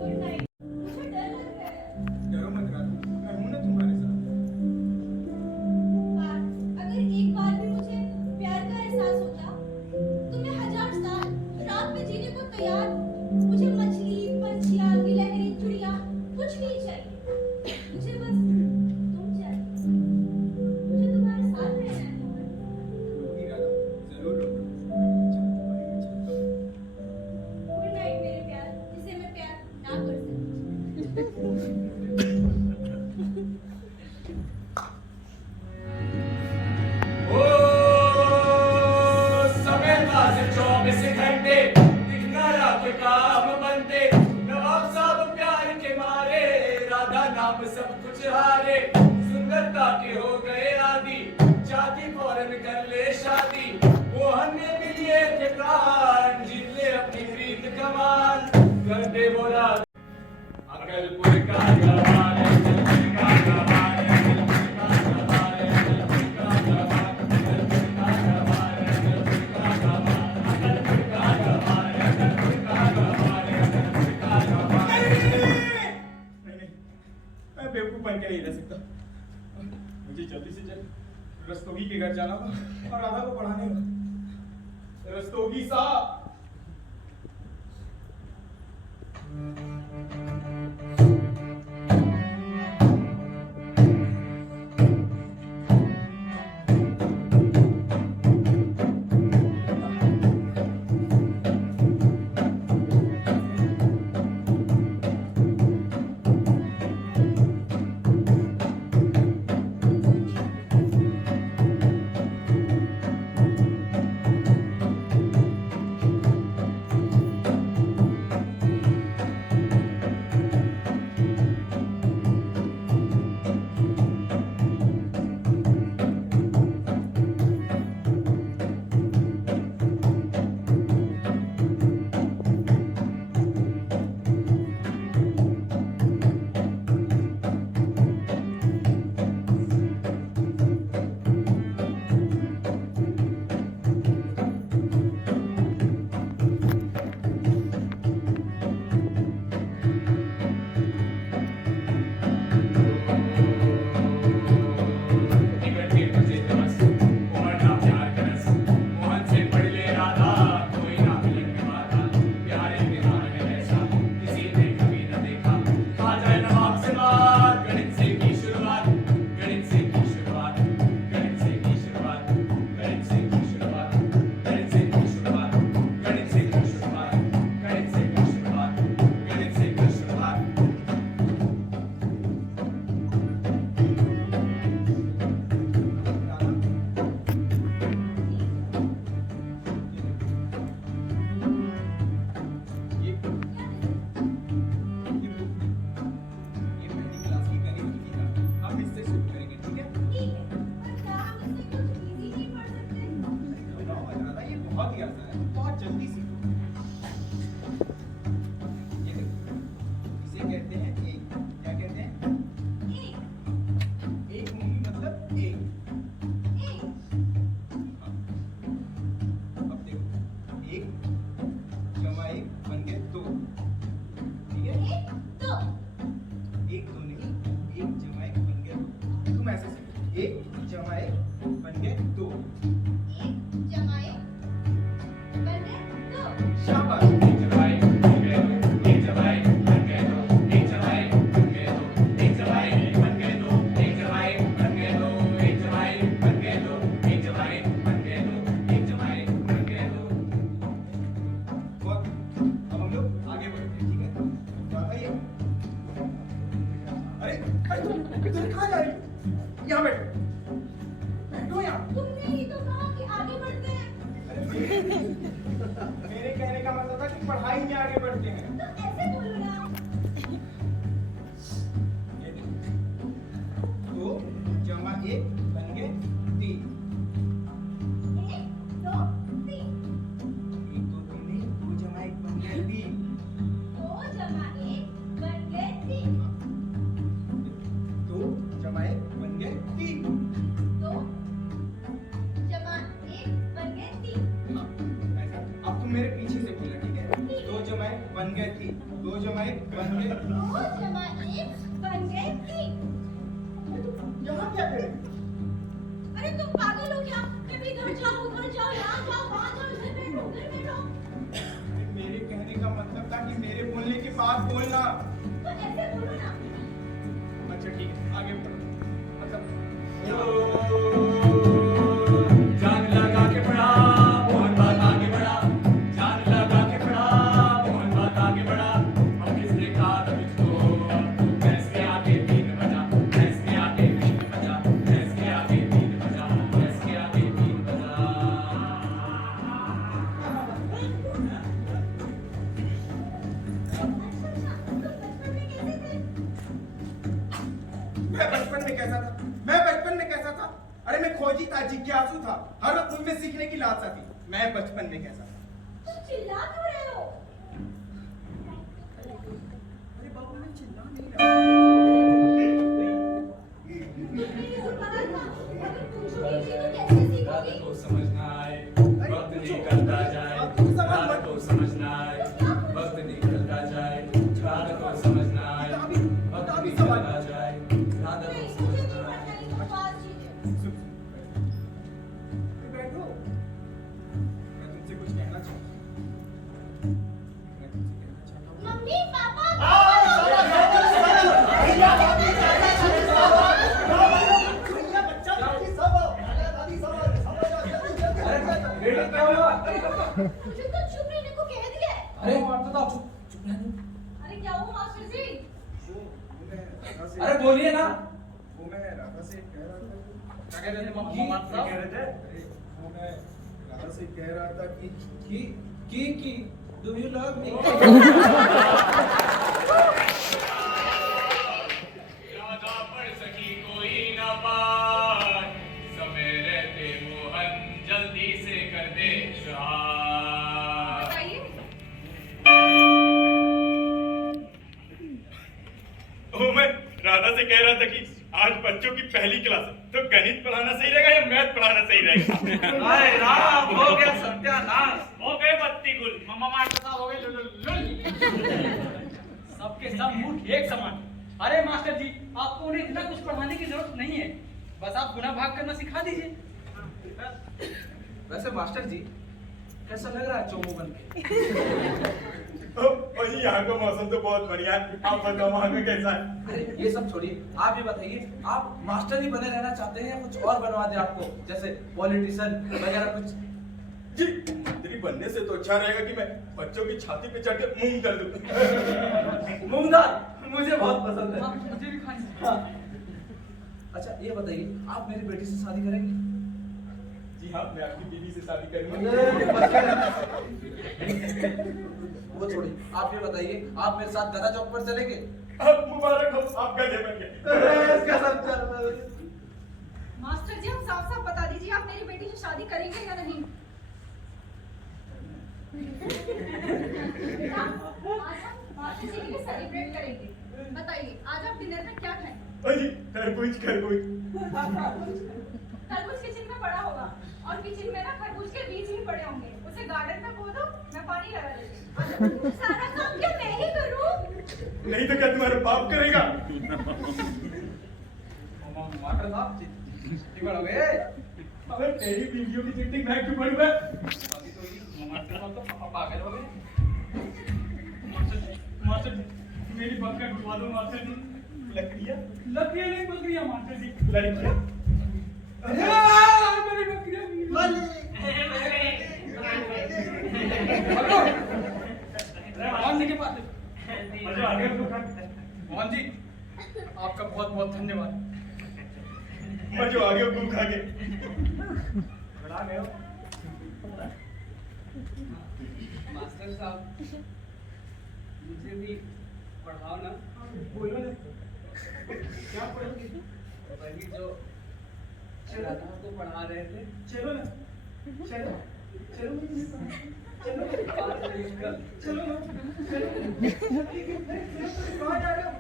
Good night. मुझे डर लग रहा है। डरो मत राधे, मैं हूं ना तुम्हारे साथ। अगर एक बार भी मुझे प्यार का एहसास होता तो मैं 1000 साल रात में जीने को तैयार हूँ। मुझे मछली, पंछियाँ, गिलहरी, चिड़िया कुछ नहीं चाहिए। मुझे बस तुम चाहिए। मुझे तुम्हारे साथ रहना है मोहन। रोगी राधा, जरूर रोगी। चल, अभी मैं चलता हूं। गुड नाइट मेरे प्यार, जिसे मैं प्यार ना कर सकती। ओ समय पास 24 घंटे दिखना रात काम बनते नवाब साहब प्यार के मारे राधा नाम सब कुछ हारे सुंदरता के हो गए आदि चाहती फौरन कर ले शादी मोहन ने भी लिए थे प्राण जीत ले अपनी प्रीत कमान कर दे बोला अकलपुर का जवान है, अकलपुर का जवान है, अकलपुर का जवान है, अकलपुर का जवान, अकलपुर का जवान है, अकलपुर का जवान, अकलपुर का जवान है, अकलपुर का जवान है, अकलपुर का जवान। नहीं, मैं बेवकूफ बन के नहीं रह सकता। मुझे जल्दी से जल्दी रस्तोगी के घर जाना होगा और राधा को पढ़ाने होगा। रस्तोगी साहब, यहाँ बैठो, बैठो यहाँ। तुमने ही तो कहा कि आगे बढ़ते हैं। मेरे कहने का मतलब था कि पढ़ाई में आगे बढ़ते हैं। तो ऐसे बोलो ना। ये देखो, 2 जमा 1 बन गए 3। 1 2 3 1 2 3 नहीं, 2 जमा 1 बन गए 3। 2 जमा 1 बन गए 3। 2 जमा 1 बन गए 3। 2 जमा जमा 1 बन गए 2 जमा 1 बन गए 3। यहाँ क्या करें? अरे तुम पागल हो क्या? कभी इधर जाओ, उधर जाओ, यहाँ जाओ, वहाँ जाओ, इधर बैठो, उधर बैठो। मेरे कहने का मतलब था कि मेरे बोलने के बाद बोलना। तो ऐसे बोलो ना। अच्छा ठीक है, आगे बढ़ो। मतलब जान लगा के पड़ा मोहन बात आगे बढ़ा, जान लगा के पड़ा मोहन बात आगे बढ़ा। अब किसने कहा तुझको कैसे आगे 3 बजा, कैसे आगे 3 बजा, कैसे आगे 3 बजा, कैसे आगे 3 बजा। मैं बचपन में कैसा था? मैं बचपन में कैसा था? अरे मैं खोजी था, जिज्ञासु था, हर वक्त मुझ में सीखने की लालसा थी। मैं बचपन में कैसा था? तुम चिल्ला क्यों रहे हो? अरे बाबू मैं चिल्ला नहीं मेरी और बात ना, अगर पूछोगी जी तो कैसे रात सीखोगी? को समझना आए वक्त निकलता जाए, रात को समझना आए वक्त निकलता जाए, रात को समझना आए वक्त निकलता जाए, रात को नहीं, मुझे नहीं समझना आए। पढ़ना, ये बकवास चीज़ है। बैठो। मैं तुमसे कुछ कहना चाहता हूँ। मैं तुमसे कहना चाहता हूँ। मम्मी, पापा, बेटा क्या हुआ? मुझे तो चुप रहने को कह दिया है। अरे मारता था, चुप रहने। अरे क्या हुआ मास्टर जी? अरे बोलिए ना। वो मैं राधा से कह रहा था। क्या कह रहे थे मामा साहब? कह रहे थे? अरे वो मैं राधा से कह रहा था कि Do you love me? Radha पढ़ सकी कोई ना पार, समय रहते मोहन जल्दी से कर दे श्राद्ध। बताइए। ओ मैं राधा से कह रहा था कि आज बच्चों की पहली क्लास है, तो गणित पढ़ाना सही रहेगा या मैथ पढ़ाना सही रहेगा? हाय राम, हो गया सत्यानाश। हो गए बत्ती गुल मामा मास्टर साहब हो गए लुल। सबके सब मुंह एक समान। अरे मास्टर जी, आपको उन्हें इतना कुछ पढ़ाने की जरूरत नहीं है, बस आप गुना भाग करना सिखा दीजिए। वैसे मास्टर जी, कैसा लग रहा है चोमू बन के? वही यहाँ का मौसम तो बहुत बढ़िया है, आप बताओ वहाँ का कैसा है? अरे ये सब छोड़िए, आप ये बताइए, आप मास्टर ही बने रहना चाहते हैं या कुछ और बनवा दे आपको, जैसे पॉलिटिशियन वगैरह कुछ? जी मंत्री बनने से तो अच्छा रहेगा कि मैं बच्चों की छाती पे चढ़ के मूंग कर दूं। मूंग दाल मुझे बहुत पसंद है। मुझे भी खानी। हाँ। अच्छा ये बताइए, आप मेरी बेटी से शादी करेंगे? जी हाँ, मैं आपकी बीवी से शादी करूंगा। वो छोड़िए, आप ये बताइए, आप मेरे साथ गदा चौक पर चलेंगे? अब मुबारक हो, आप गधे बन गए। इसका सब चल रहा है। मास्टर जी, हम साफ साफ बता दीजिए, आप मेरी बेटी से शादी करेंगे या नहीं? आज हम मास्टर जी के लिए सेलिब्रेट करेंगे। बताइए, आज आप डिनर में क्या खाएं? अरे खरबूज खरबूज। खरबूज किचन में पड़ा होगा, और किचन में ना खरबूज के बीज भी पड़े होंगे। उसे गार्डन में बो दो, मैं पानी लगा देती। सारा काम क्या मैं ही करूं? नहीं तो क्या तुम्हारा बाप करेगा? मास्टर साहब चिट्ठी हो गए। अबे तेरी बीवियों की चिट्ठी मैं क्यों पढ़ूं मैं? अभी तो ये मास्टर साहब तो पागल हो गए। मास्टर जी, मेरी बकरा ढुलवा दो मास्टर जी। लकड़ियाँ लकड़ियाँ नहीं बकरियाँ मास्टर जी। लड़कियाँ मेरी बकरियाँ भी। मोहन जी के पास। मजा आ गया तो मोहन जी, आपका बहुत बहुत धन्यवाद। मजो आ गया गुम खा के। बड़ा गए हो। मास्टर साहब, मुझे भी पढ़ाओ ना। बोलो ना, क्या पढ़ोगे? वही जो राधा को पढ़ा रहे थे। चलो ना, चलो चलो चलो चलो ना, कहाँ जा रहे हो?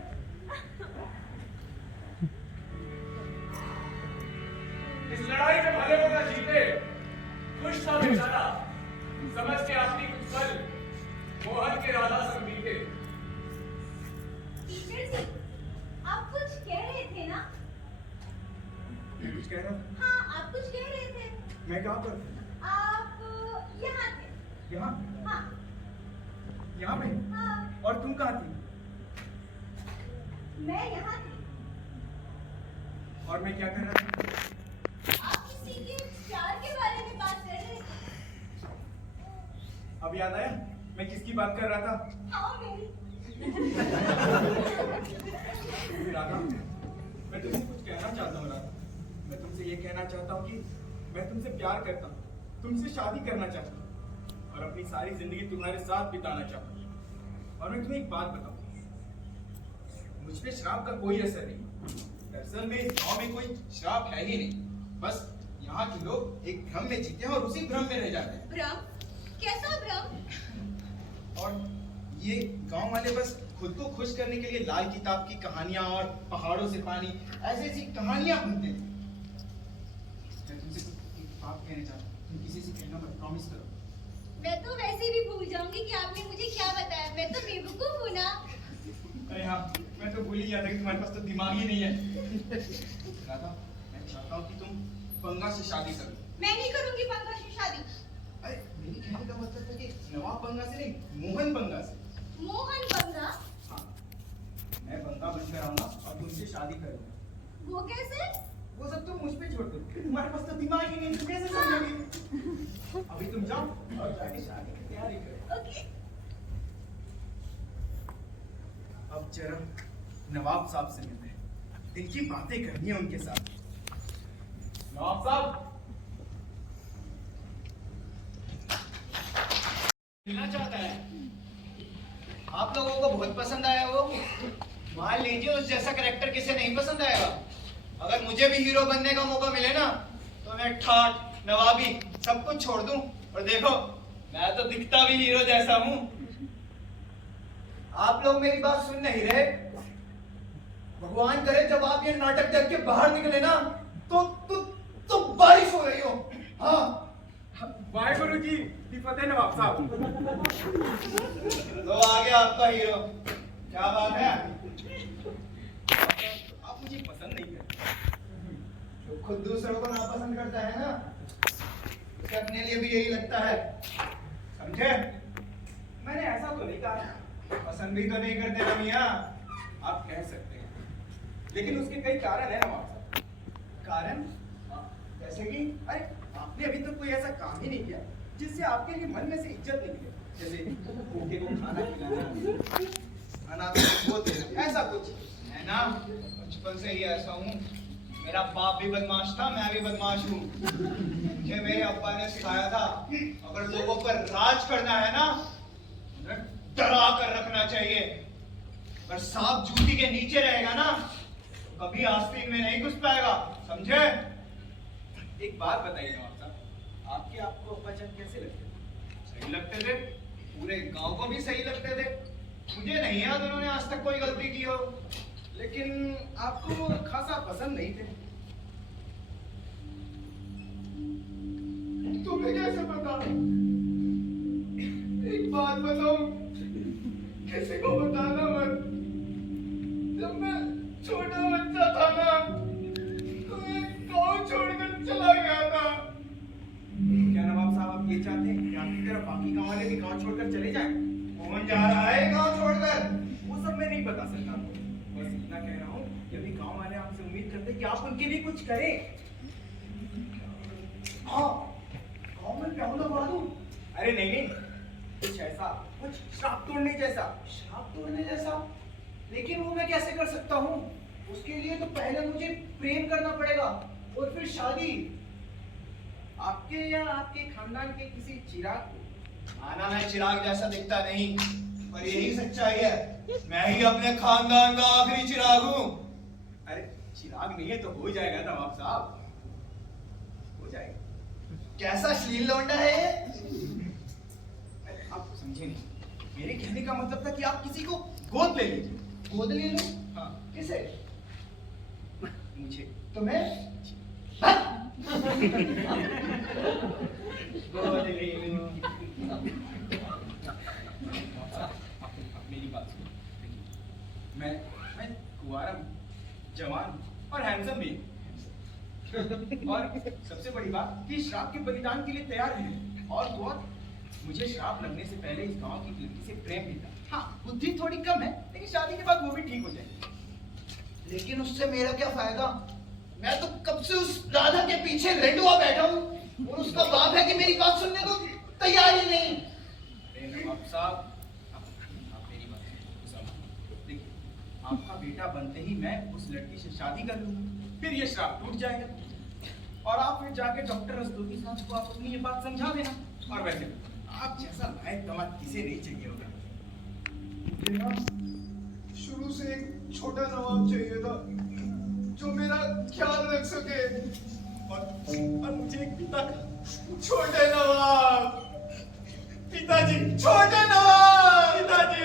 इस लड़ाई में भले होगा जीते, खुश था बेचारा, समझ के आखिरी कुछ पल मोहन के राधा संग बीते। मैं कहाँ पर? आप यहाँ थे। यहाँ? हाँ यहाँ पे? हाँ, और तुम कहाँ थी? मैं यहाँ थी। और मैं क्या कर रहा था? आप किसी के प्यार के बारे में बात कर रहे थे। अब याद आया मैं किसकी बात कर रहा था? हाँ, मेरी। राधा, मैं तुमसे कुछ कहना चाहता हूँ राधा। मैं तुमसे ये कहना चाहता हूँ कि मैं तुमसे प्यार करता हूँ, तुमसे शादी करना चाहता हूँ और अपनी सारी जिंदगी तुम्हारे साथ बिताना चाहता हूँ। और मैं तुम्हें एक बात बताऊँ, मुझ पे श्राप का कोई असर नहीं। दरअसल में इस गांव में कोई श्राप है ही नहीं। बस यहाँ के लोग एक भ्रम में जीते हैं और उसी भ्रम में रह जाते हैं। भ्रम? कैसा भ्रम? और ये गांव वाले बस खुद को खुश करने के लिए लाल किताब की कहानियां और पहाड़ों से पानी ऐसी ऐसी कहानियां बुनते हैं। मैं तुमसे एक बात कहना चाहता हूँ, तुम किसी से कहना मत, प्रॉमिस करो। मैं तो वैसे भी भूल जाऊंगी कि आपने मुझे क्या बताया। मैं तो बेवकूफ हूँ ना। अरे हाँ, मैं तो भूल ही गया था कि तुम्हारे पास तो दिमाग ही नहीं है। राधा, मैं चाहता हूँ कि तुम पंगा से शादी करो। मैं नहीं करूंगी पंगा से शादी। अरे मेरी कहने का मतलब था कि नवाब पंगा से नहीं, मोहन पंगा से। मोहन पंगा? हाँ, मैं पंगा बनकर आऊंगा और तुमसे शादी करूंगा। वो कैसे? वो सब तुम मुझ पे छोड़ दो, तुम्हारे पास तो दिमाग ही नहीं, तुम कैसे समझोगी? अभी तुम जाओ और जाके शादी की तैयारी करो। ओके। अब जरा नवाब साहब से मिलते हैं, दिल की बातें करनी है उनके साथ। नवाब साहब, मिलना चाहता है। आप लोगों को बहुत पसंद आया वो। मान लीजिए उस जैसा कैरेक्टर किसे नहीं पसंद आएगा। अगर मुझे भी हीरो बनने का मौका मिले ना, तो मैं ठाट नवाबी सब कुछ छोड़ दूं। और देखो, मैं तो दिखता भी हीरो जैसा हूं। आप लोग मेरी बात सुन नहीं रहे। भगवान करे जब आप ये नाटक देख के बाहर निकले ना, तो बारिश हो रही हो। हाँ, वाहेगुरु जी की फतेह नवाब साहब। तो आ गया आपका हीरो। क्या बात है? आप मुझे पसंद नहीं करते। जो खुद दूसरों को नापसंद करता है ना, उसे अपने लिए भी यही लगता है। समझे? मैंने ऐसा तो नहीं कहा। पसंद भी तो नहीं करते ना मियां। आप कह सकते हैं, लेकिन उसके कई कारण है नवाब साहब। कारण? जैसे कि अरे आपने अभी तक कोई ऐसा काम ही नहीं किया जिससे आपके लिए मन में से इज्जत निकले। जैसे भूखे को खाना खिलाना, अनाथ को गोद देना, ऐसा कुछ है ना। बचपन से ही ऐसा हूँ। मेरा बाप भी बदमाश था, मैं भी बदमाश हूँ। मुझे मेरे अब्बा ने सिखाया था, अगर लोगों पर राज करना है ना, उन्हें डरा कर रखना चाहिए। अगर सांप जूती के नीचे रहेगा ना, तो कभी आस्तीन में नहीं घुस पाएगा। समझे? एक बात बताइए नवाब साहब, आपको अब्बा जान कैसे लगते? सही लगते थे, पूरे गांव को भी सही लगते थे। मुझे नहीं याद उन्होंने आज तक कोई गलती की हो। लेकिन आपको वो खासा पसंद नहीं थे। तुम्हें कैसे पता? एक बात बताओ, किसी को बताना मत। जब मैं छोटा बच्चा था ना, तो मैं गाँव छोड़कर चला गया था। क्या नवाब साहब आप ये चाहते हैं कि आपकी तरह बाकी गांव वाले भी गांव छोड़कर चले जाएं? कौन जा रहा है गाँव छोड़कर? वो सब मैं नहीं बता सकता आपको। बस इतना कह रहा हूँ कि अभी गांव वाले आपसे उम्मीद करते हैं कि आप उनके लिए कुछ करें। हाँ, गाँव में प्याऊ लगवा दूं? अरे नहीं नहीं, कुछ ऐसा, कुछ श्राप तोड़ने जैसा। श्राप तोड़ने जैसा? लेकिन वो मैं कैसे कर सकता हूँ? उसके लिए तो पहले मुझे प्रेम करना पड़ेगा और फिर शादी। आपके या आपके खानदान के किसी चिराग को? आना मैं चिराग जैसा दिखता नहीं, पर यही सच्चाई है। मैं ही अपने खानदान का आखिरी चिराग हूँ। अरे चिराग नहीं है तो हो जाएगा नवाब साहब, हो जाएगा। कैसा श्लील लौंडा है ये? अरे आप समझे नहीं, मेरे कहने का मतलब था कि आप किसी को गोद ले लीजिए। गोद ले लो? हाँ, किसे? मुझे। तुम्हें? गोद ले लो। आप मेरी बात सुनो। मैं कुंवारा हूं, जवान और हैंडसम भी। और सबसे बड़ी बात, कि श्राप के बलिदान के लिए तैयार है। और मुझे श्राप लगने से पहले इस गांव की लड़की से प्रेम भी था। हाँ, बुद्धि थोड़ी कम है, लेकिन शादी के बाद वो भी ठीक हो जाएगी। लेकिन उससे मेरा क्या फायदा? मैं तो कब से उस राधा के पीछे रेंडुआ बैठा हूँ, और उसका बाप है कि मेरी बात सुनने को तैयार ही नहीं। अरे नवाब साहब, आप मेरी बात सुनो। देखिए, आपका बेटा बनते ही मैं उस लड़की से शादी कर लूंगा, फिर ये श्राप टूट जाएगा, और आप फिर जाके डॉक्टर रस्तोगी साहब को आप अपनी ये बात समझा देना। और वैसे आप जैसा लायक दामाद किसे नहीं चाहिए होगा। शुरू से एक छोटा नवाब चाहिए था जो मेरा ख्याल रख सके, और मुझे एक पिता का छोटे नवाब। पिताजी, छोटे नवाब। पिताजी,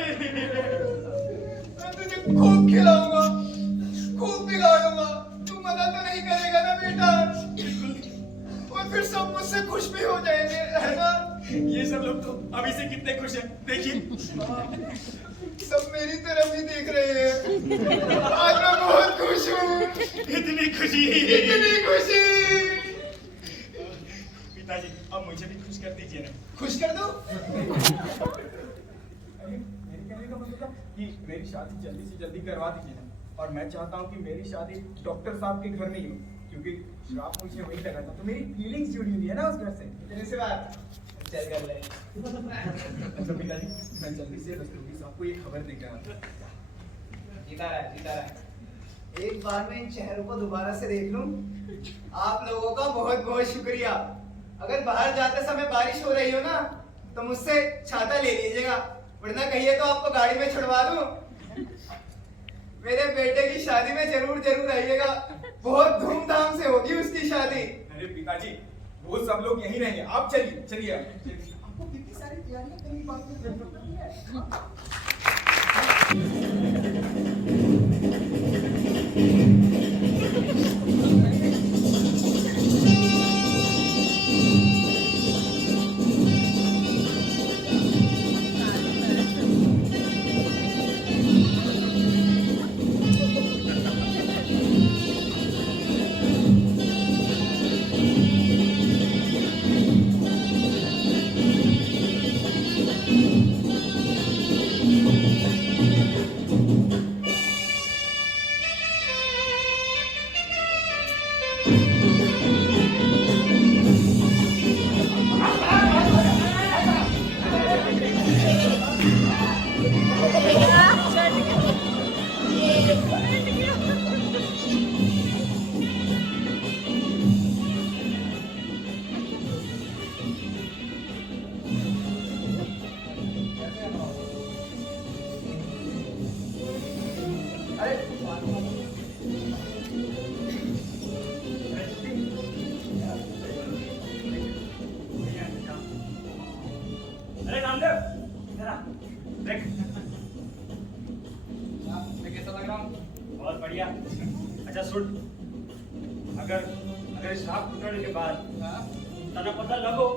मैं तुझे खूब खिलाऊंगा, खूब पिलाऊंगा, तू मना तो नहीं करेगा ना बेटा? और फिर सब मुझसे खुश भी हो जाएंगे, है ना? ये सब लोग तो अभी से कितने खुश हैं, देखिए। सब मेरी तरफ ही देख रहे हैं। आज मैं बहुत खुश हूँ। इतनी खुशी, इतनी खुशी। पिताजी, अब मुझे भी खुश कर दीजिए ना। खुश कर दो। मेरे कहने का मतलब था कि मेरी शादी जल्दी से जल्दी करवा दीजिए ना। और मैं चाहता हूँ कि मेरी शादी डॉक्टर साहब के घर में ही हो, क्योंकि श्राप मुझे वही लगा था, तो मेरी फीलिंग्स जुड़ी हुई है ना उस घर से। इतने से बात चल कर ले। अच्छा पिताजी, मैं जल्दी से रस्तोगी साहब को ये खबर देकर आता हूँ। जीता रहा। एक बार में इन चेहरों को दोबारा से देख लूं। आप लोगों का बहुत बहुत शुक्रिया। अगर बाहर जाते समय बारिश हो रही हो ना, तो मुझसे छाता ले लीजिएगा, वरना कहिए तो आपको गाड़ी में छुड़वा दूं। मेरे बेटे की शादी में जरूर आइएगा, बहुत धूमधाम से होगी उसकी शादी। अरे पिताजी, वो सब लोग यहीं रहेंगे, आप चलिए। आपको कितनी सारी तैयारियां करनी बाकी है। अरे रामदेव, इधर आ, देख। मैं कैसा लग रहा हूँ? बहुत बढ़िया। अच्छा सुन, अगर श्राप टूटने के बाद तना पता लगो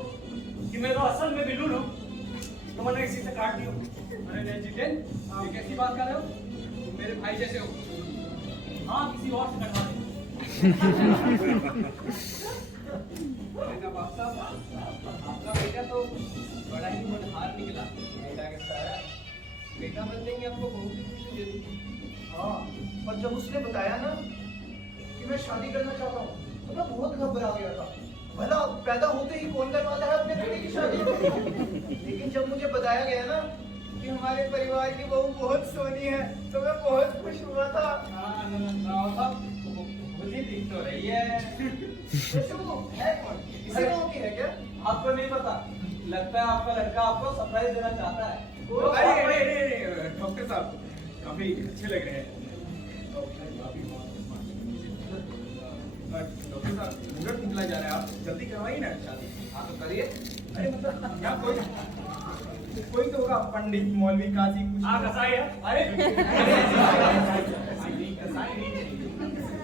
कि मैं तो असल में बिल्लू हूँ, तो मैंने इसी से काट दियो। अरे नहीं जितेन, ये कैसी बात कर रहे हो? तुम मेरे भाई जैसे हो। हाँ, किसी और से कटवा दे। नवाब साहब, आपका बेटा तो बड़ा ही मनहार निकला। बेटा कैसा है? बेटा बनने की आपको बहुत ही खुशी दे दी। हाँ, और जब उसने बताया ना कि मैं शादी करना चाहता हूँ, तो मैं बहुत घबरा गया था। भला पैदा होते ही कौन करवाता है अपने बेटे की शादी? लेकिन जब मुझे बताया गया ना कि हमारे परिवार की बहू बहुत सोनी है, तो मैं बहुत खुश हुआ था। नवाब साहब, मुझे दिख तो रही है। वैसे वो है कौन? इसी गाँव की है क्या? आपको नहीं पता? लगता है आपका लड़का आपको सरप्राइज देना चाहता है। अरे डॉक्टर साहब, काफी अच्छे लग रहे हैं। डॉक्टर साहब, मुहूर्त निकला जा रहा है, आप जल्दी करवाइए ना शादी। हाँ तो करिए। अरे मतलब यहाँ कोई तो होगा, पंडित, मौलवी, काजी, कुछ। हाँ, कसाई है। अरे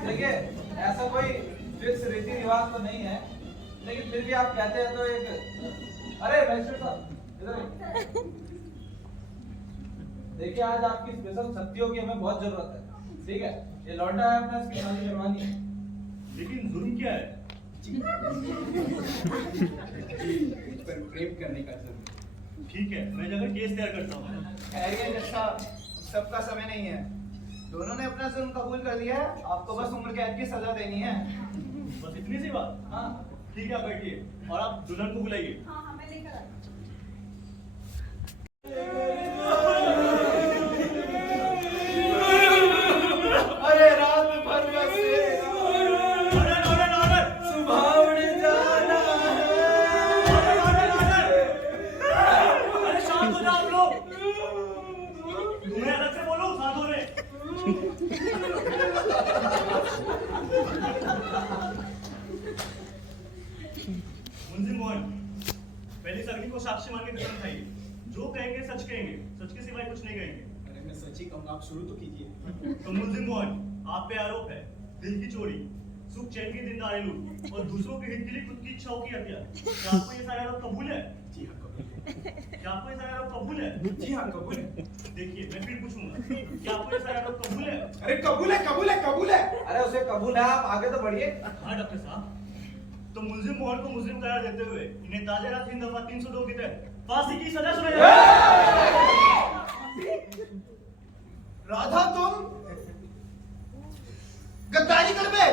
देखिए, ऐसा कोई फिक्स रीति रिवाज तो नहीं है, लेकिन फिर भी आप कहते हैं तो एक। अरे मैजिस्ट्रेट साहब, इधर आइए। देखिए, आज आपकी स्पेशल शक्तियों की हमें बहुत जरूरत है। ठीक है, ये लौटा है, अपने इसकी शादी करवानी है। लेकिन जुर्म क्या है? पर प्रेम करने का जरूर। ठीक है, मैं जाकर केस तैयार करता हूँ। खैरियत जज साहब, सबका समय नहीं है। दोनों ने अपना जुर्म कबूल कर लिया है, आपको बस उम्र कैद की सजा देनी है। बस इतनी सी बात? हाँ ठीक है, आप बैठिए और आप दुल्हन को बुलाइए। हाँ हाँ मैं लेकर आती हूँ। अरे रात भर बसे ऑर्डर ऑर्डर ऑर्डर, सुबह उड़ जाना ऑर्डर ऑर्डर ऑर्डर। अरे शांत हो जाओ आप लोग। तुम्हें अलग से बोलो, शांत होने। मुंजी मोहन, पहले सगनी को साक्षी मान के कसम खाइए। जो कहेंगे सच कहेंगे, सच के सिवाय कुछ नहीं कहेंगे। अरे मैं सच ही कहूँगा, आप शुरू तो कीजिए। तो मुंजी मोहन, आप पे आरोप है दिल की चोरी, सुख चैन की दिनदारी लूट और दूसरों के हित के लिए खुद की इच्छाओं की हत्या। क्या आपको ये सारे आरोप कबूल है? जी हाँ कबूल है। क्या आपको ये सारे आरोप कबूल है? जी हाँ कबूल है। देखिए, मैं फिर पूछूंगा, क्या आपको ये सारे आरोप कबूल है? अरे कबूल है कबूल है कबूल है। अरे उसे कबूल है, आप आगे तो बढ़िए। हाँ डॉक्टर साहब, तो मुलजिम मोहन को मुजरिम करार देते हुए इन्हें ताज़ा रात 3 दफा 302 के तहत फांसी की सजा सुनाई जाए। राधा तुम गद्दारी कर बे।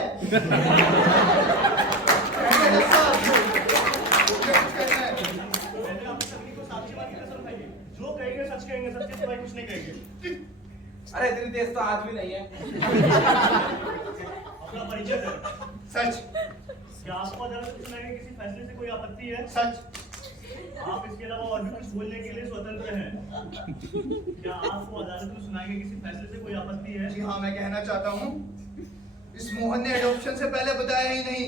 पहले आप सगनी को साक्षी मान के कसम खाइए। जो कहेंगे सच कहेंगे, सच के सिवाय कुछ नहीं कहेंगे। अरे इतनी तेज तो आज भी नहीं है। अपना परिचय दें। सच क्या आपको अदालत में सुनाए गए किसी फैसले से कोई आपत्ति है? सच। आप इसके अलावा और भी कुछ बोलने के लिए स्वतंत्र हैं। क्या आपको अदालत में सुनाए गए किसी फैसले से कोई आपत्ति है? जी हाँ, मैं कहना चाहता हूँ, इस मोहन ने एडॉप्शन से पहले बताया ही नहीं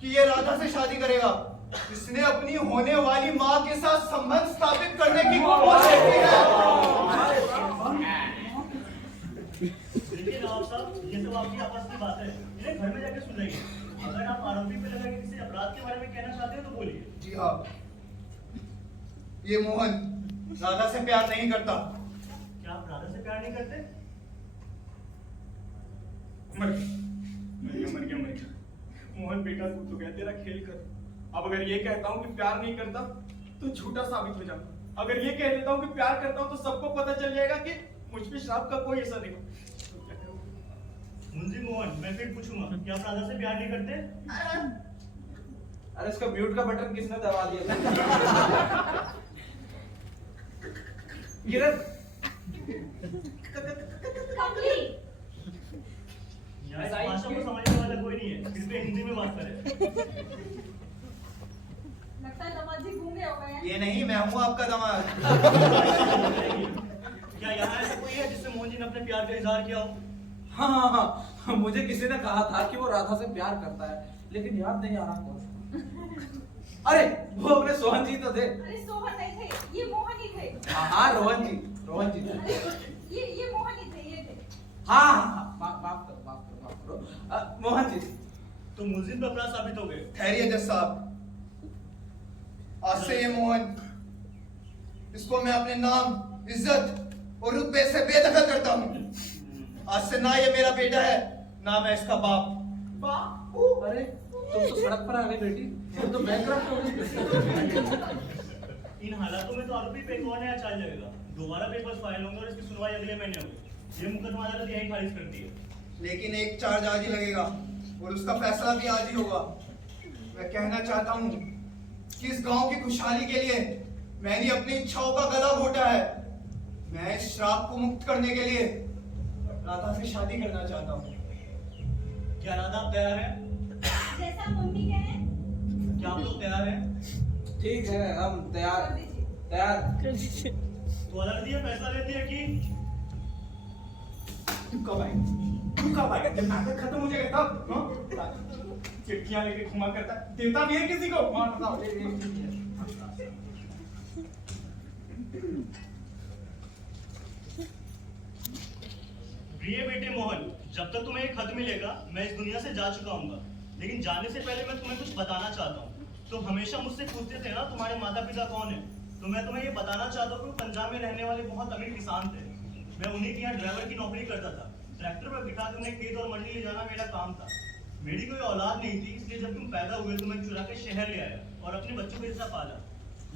कि ये राधा से शादी करेगा। इसने अपनी होने वाली माँ के साथ संबंध स्थापित करने की कोशिश की है। लेकिन नवाब साहब, ये तो आपकी आपस की बात है, इन्हें घर में जाके सुनाइए। अगर आप आरोपी पे लगा के किसी अपराध के बारे में कहना चाहते हो तो बोलिए। जी हाँ, ये मोहन राधा से प्यार नहीं करता। क्या आप राधा से प्यार नहीं करते? मर गया मर गया मर गया। मोहन बेटा तू तो गया तेरा खेल कर। अब अगर ये कहता हूँ कि प्यार नहीं करता तो झूठा साबित हो जाऊंगा। अगर ये कह देता हूँ कि प्यार करता हूँ तो सबको पता चल जाएगा कि मुझ पे श्राप का कोई असर नहीं। मुंजी मोहन, मैं फिर पूछूंगा, क्या आप राधा से प्यार नहीं करते? अरे इसका म्यूट का बटन किसने दबा दिया था? किरण कमली, यहाँ इस भाषा को समझने वाला कोई नहीं है, कृपया हिंदी में बात करें। लगता है दामाद जी गूंगे हो गए हैं। ये नहीं, मैं हूँ आपका दामाद। क्या यहाँ ऐसा कोई है जिससे मोहन जी ने अपने प्यार का इजहार किया हो? हाँ हाँ हाँ, मुझे किसी ने कहा था कि वो राधा से प्यार करता है, लेकिन याद नहीं आ रहा कौन सा। अरे वो अपने सोहन जी तो थे। अरे सोहन नहीं थे, ये मोहन ही थे। हाँ हाँ, रोहन जी थे। अरे ये मोहन ही थे, ये थे। हाँ हाँ हाँ, माफ करो। मोहन जी थे। तो मुलजिम पे अपराध साबित हो गए। खैरियत जज साहब, आज से ये मोहन, इसको मैं अपने नाम, इज्जत और रुतबे से बेदखल करता हूँ। आज से ना ये मेरा बेटा है, ना मैं इसका बाप। अरे तुम तो सड़क पर आ गई बेटी, तुम तो बैंकरप्ट हो गई। इन हालातों में तो आरोपी पे एक और नया चार्ज लगेगा। दोबारा पेपर्स फाइल होंगे और इसकी सुनवाई अगले महीने होगी। ये मुकदमा अदालत यही खारिज करती है। लेकिन एक चार्ज आज ही लगेगा और उसका फैसला भी आज ही होगा। मैं कहना चाहता हूँ कि इस गांव की खुशहाली के लिए मैंने अपनी इच्छाओं का गला घोटा है। मैं इस श्राप को मुक्त करने के लिए राधा से शादी करना चाहता हूँ। क्या राधा आप तैयार हैं? जैसा मम्मी कहे। क्या आप लोग तैयार हैं? ठीक है, हम तैयार। तो अदालत ये फैसला लेती है कि तू कब आएगा? जब नाटक खत्म हो जाएगा तब। हाँ? चिट्ठियां लेके घुमा करता देता भी है किसी को। हाँ, बताओ। प्रिय बेटे मोहन, जब तक तुम्हें एक खत मिलेगा मैं इस दुनिया से जा चुका हूँ। लेकिन जाने से पहले मैं तुम्हें कुछ बताना चाहता हूँ। तुम हमेशा मुझसे पूछते थे ना तुम्हारे माता पिता कौन है, तो मैं तुम्हें ये बताना चाहता हूँ कि पंजाब में रहने वाले बहुत अमीर किसान थे। मैं उन्हीं के यहाँ ड्राइवर की नौकरी करता था। ट्रैक्टर पर बिठा कर उन्हें खेत और मंडी ले जाना मेरा काम था। मेरी कोई औलाद नहीं थी, इसलिए जब तुम पैदा हुए तो मैं चुरा के शहर ले आया और अपने बच्चों के जैसा पाला।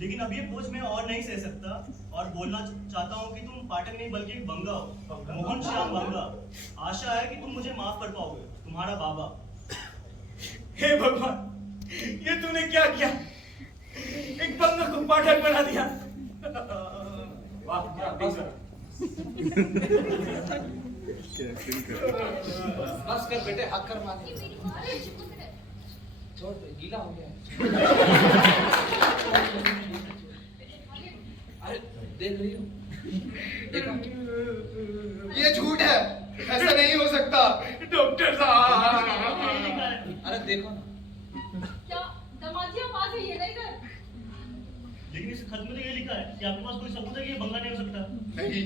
लेकिन अब ये बोझ मैं और नहीं सह सकता और बोलना चाहता हूँ कि तुम पाठक नहीं बल्कि एक बंगा हो, मोहन श्याम बंगा। आशा है कि तुम मुझे माफ कर पाओगे, तुम्हारा बाबा। हे भगवान, ये तूने क्या किया? एक बंगा को पाठक बना दिया। वाह क्या बस बस कर बेटे, हक कर मार। ये मेरी माँ है, चुप कर। छोड़ दे, गीला हो गया है। अरे देख रही हो? देखो, ये झूठ है, ऐसा नहीं हो सकता। डॉक्टर साहब, अरे देखो ना। क्या दमादिया बात है ये नहीं कर? लेकिन इस खत में तो ये लिखा है कि आपके पास कोई सबूत है कि ये बंगा नहीं हो सकता। नहीं।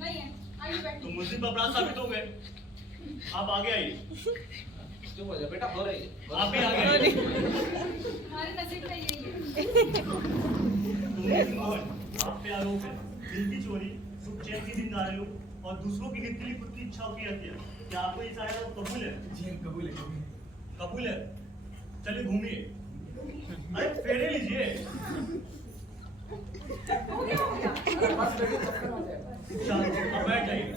नहीं है, आइए बैठिए। तो मुस्लिम पर अपराध साबित हो गए। आप आगे आइए। चुप हो जा बेटा, हो रही है। आप भी आगे आइए। हमारे नसीब में यही है। मोहन, आप पे आरोप है दिल की चोरी, सुख चैन की जिंदारियों और दूसरों की हित के लिए खुद की इच्छाओं की हत्या। क्या आपको ये सारा कबूल है? जी कबूल है। कबूल है। चलिए घूमिए। अरे फेरे लीजिए। हो गया हो गया। बस बेटे, चक्कर आ जाएगा। अब बैठ जाइए।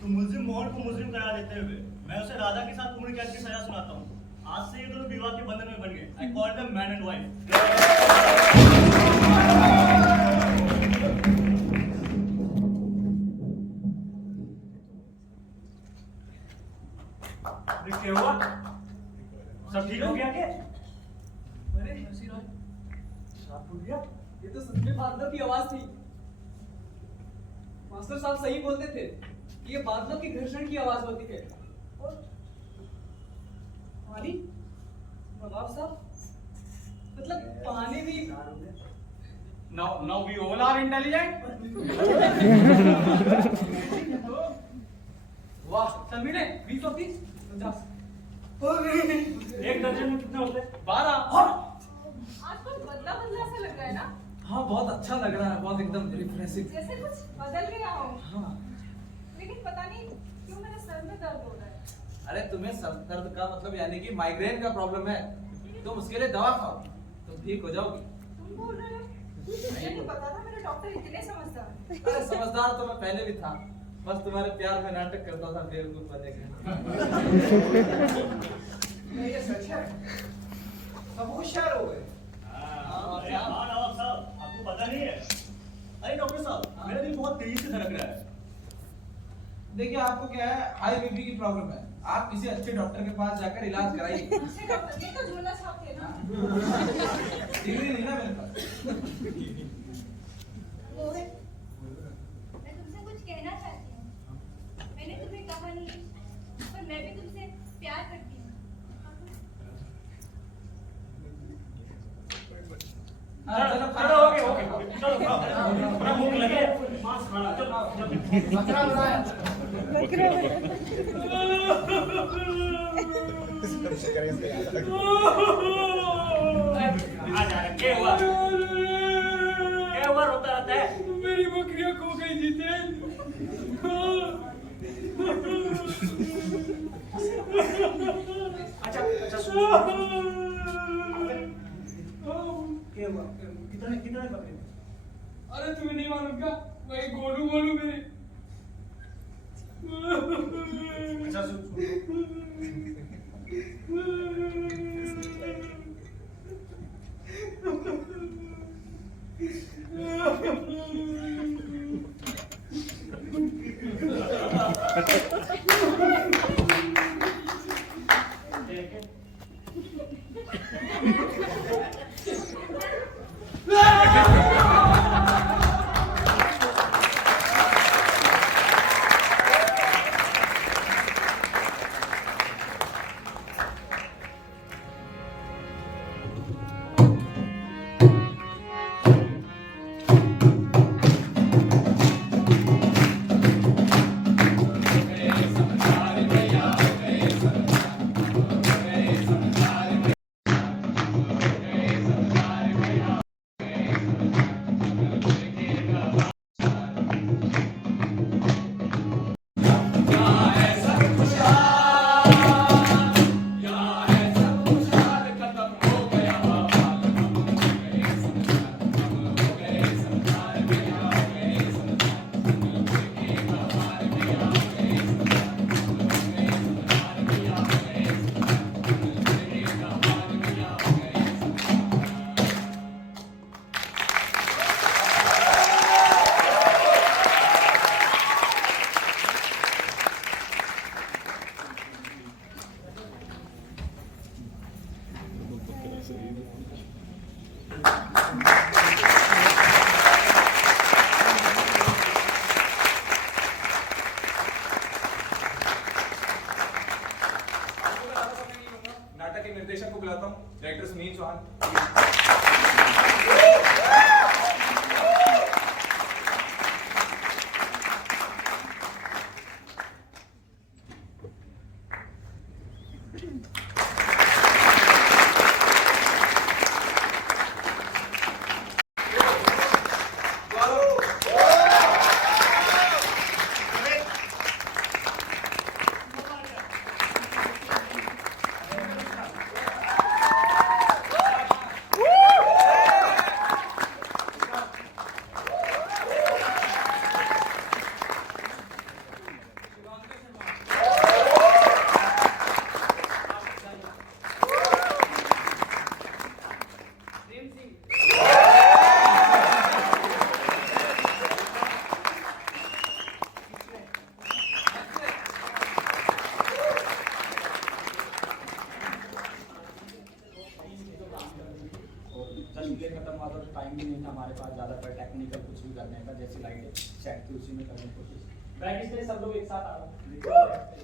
तो मुलजिम मोहन को मुजरिम करार देते हुए मैं उसे राधा के साथ उम्र कैद की सजा सुनाता हूँ। आज से ये दोनों विवाह के बंधन में बन गए। I call them man and wife. क्या हुआ? सब ठीक हो गया क्या? अरे हंसी राय, आप टूट गया? ये तो सच में बादलों की आवाज थी। मास्टर साहब सही बोलते थे कि ये बादलों की घर्षण की आवाज होती है। और पानी, नवाब साहब, मतलब पानी भी। Now we all are intelligent. वाह, तलमीने 20 और 30 50। एक दर्जन में कितने होते? 12। आजकल बदला बदला सा लग रहा है ना, हाँ बहुत अच्छा लग रहा है, बहुत एकदम रिफ्रेशिंग। जैसे कुछ बदल गया हो। हाँ। लेकिन पता नहीं क्यों मेरे सर में दर्द हो रहा है। अरे तुम्हें सर दर्द का मतलब यानी कि माइग्रेन का प्रॉब्लम है, तुम उसके लिए दवा खाओ तो ठीक हो जाओगी। तुम बोल रहे हो? मुझे नहीं पता था मेरे डॉक्टर इतने समझदार हैं। अरे समझदार तो मैं पहले भी था, बस तुम्हारे प्यार में नाटक करता था बेवकूफ बने के। नहीं ये सच है, सब होशियार हो गए। अरे हाँ नवाब साहब, आपको पता नहीं है? अरे डॉक्टर साहब, मेरा दिल बहुत तेजी से धड़क रहा है। देखिए आपको क्या है, हाई बीपी की प्रॉब्लम है, आप किसी अच्छे डॉक्टर के पास जाकर इलाज कराइए। अच्छे डॉक्टर, ये तो झोला छाप थे ना। डिग्री नहीं ना मेरे पास। मोहन, मैं तुमसे कुछ कहना चाहती हूँ। मैंने तुम्हें कहा नहीं, पर मैं भी तुमसे प्यार करती हूँ। चलो चलो ओके चलो बड़ा भूख लगे, मांस खाना। चलो बकरा बनाया। आ जा रहा, क्या हुआ? क्या हुआ? रोता रहता है? मेरी बकरियां खो गई जितेंद्र। अच्छा क्या हुआ? कितने बकरे? अरे तुम्हें नहीं मालूम क्या? वही गोलू गोलू मेरे। अच्छा सुन नाटक के निर्देशक को बुलाता हूँ, director Sunil Chauhan. Prem Singh just play खत्म हुआ तो टाइम भी नहीं था हमारे पास ज़्यादा पर टेक्निकल कुछ भी करने का, जैसी लाइटें सेट थी उसी में करने की कोशिश। प्रैक्टिस के लिए सब लोग एक साथ आ रहे हैं।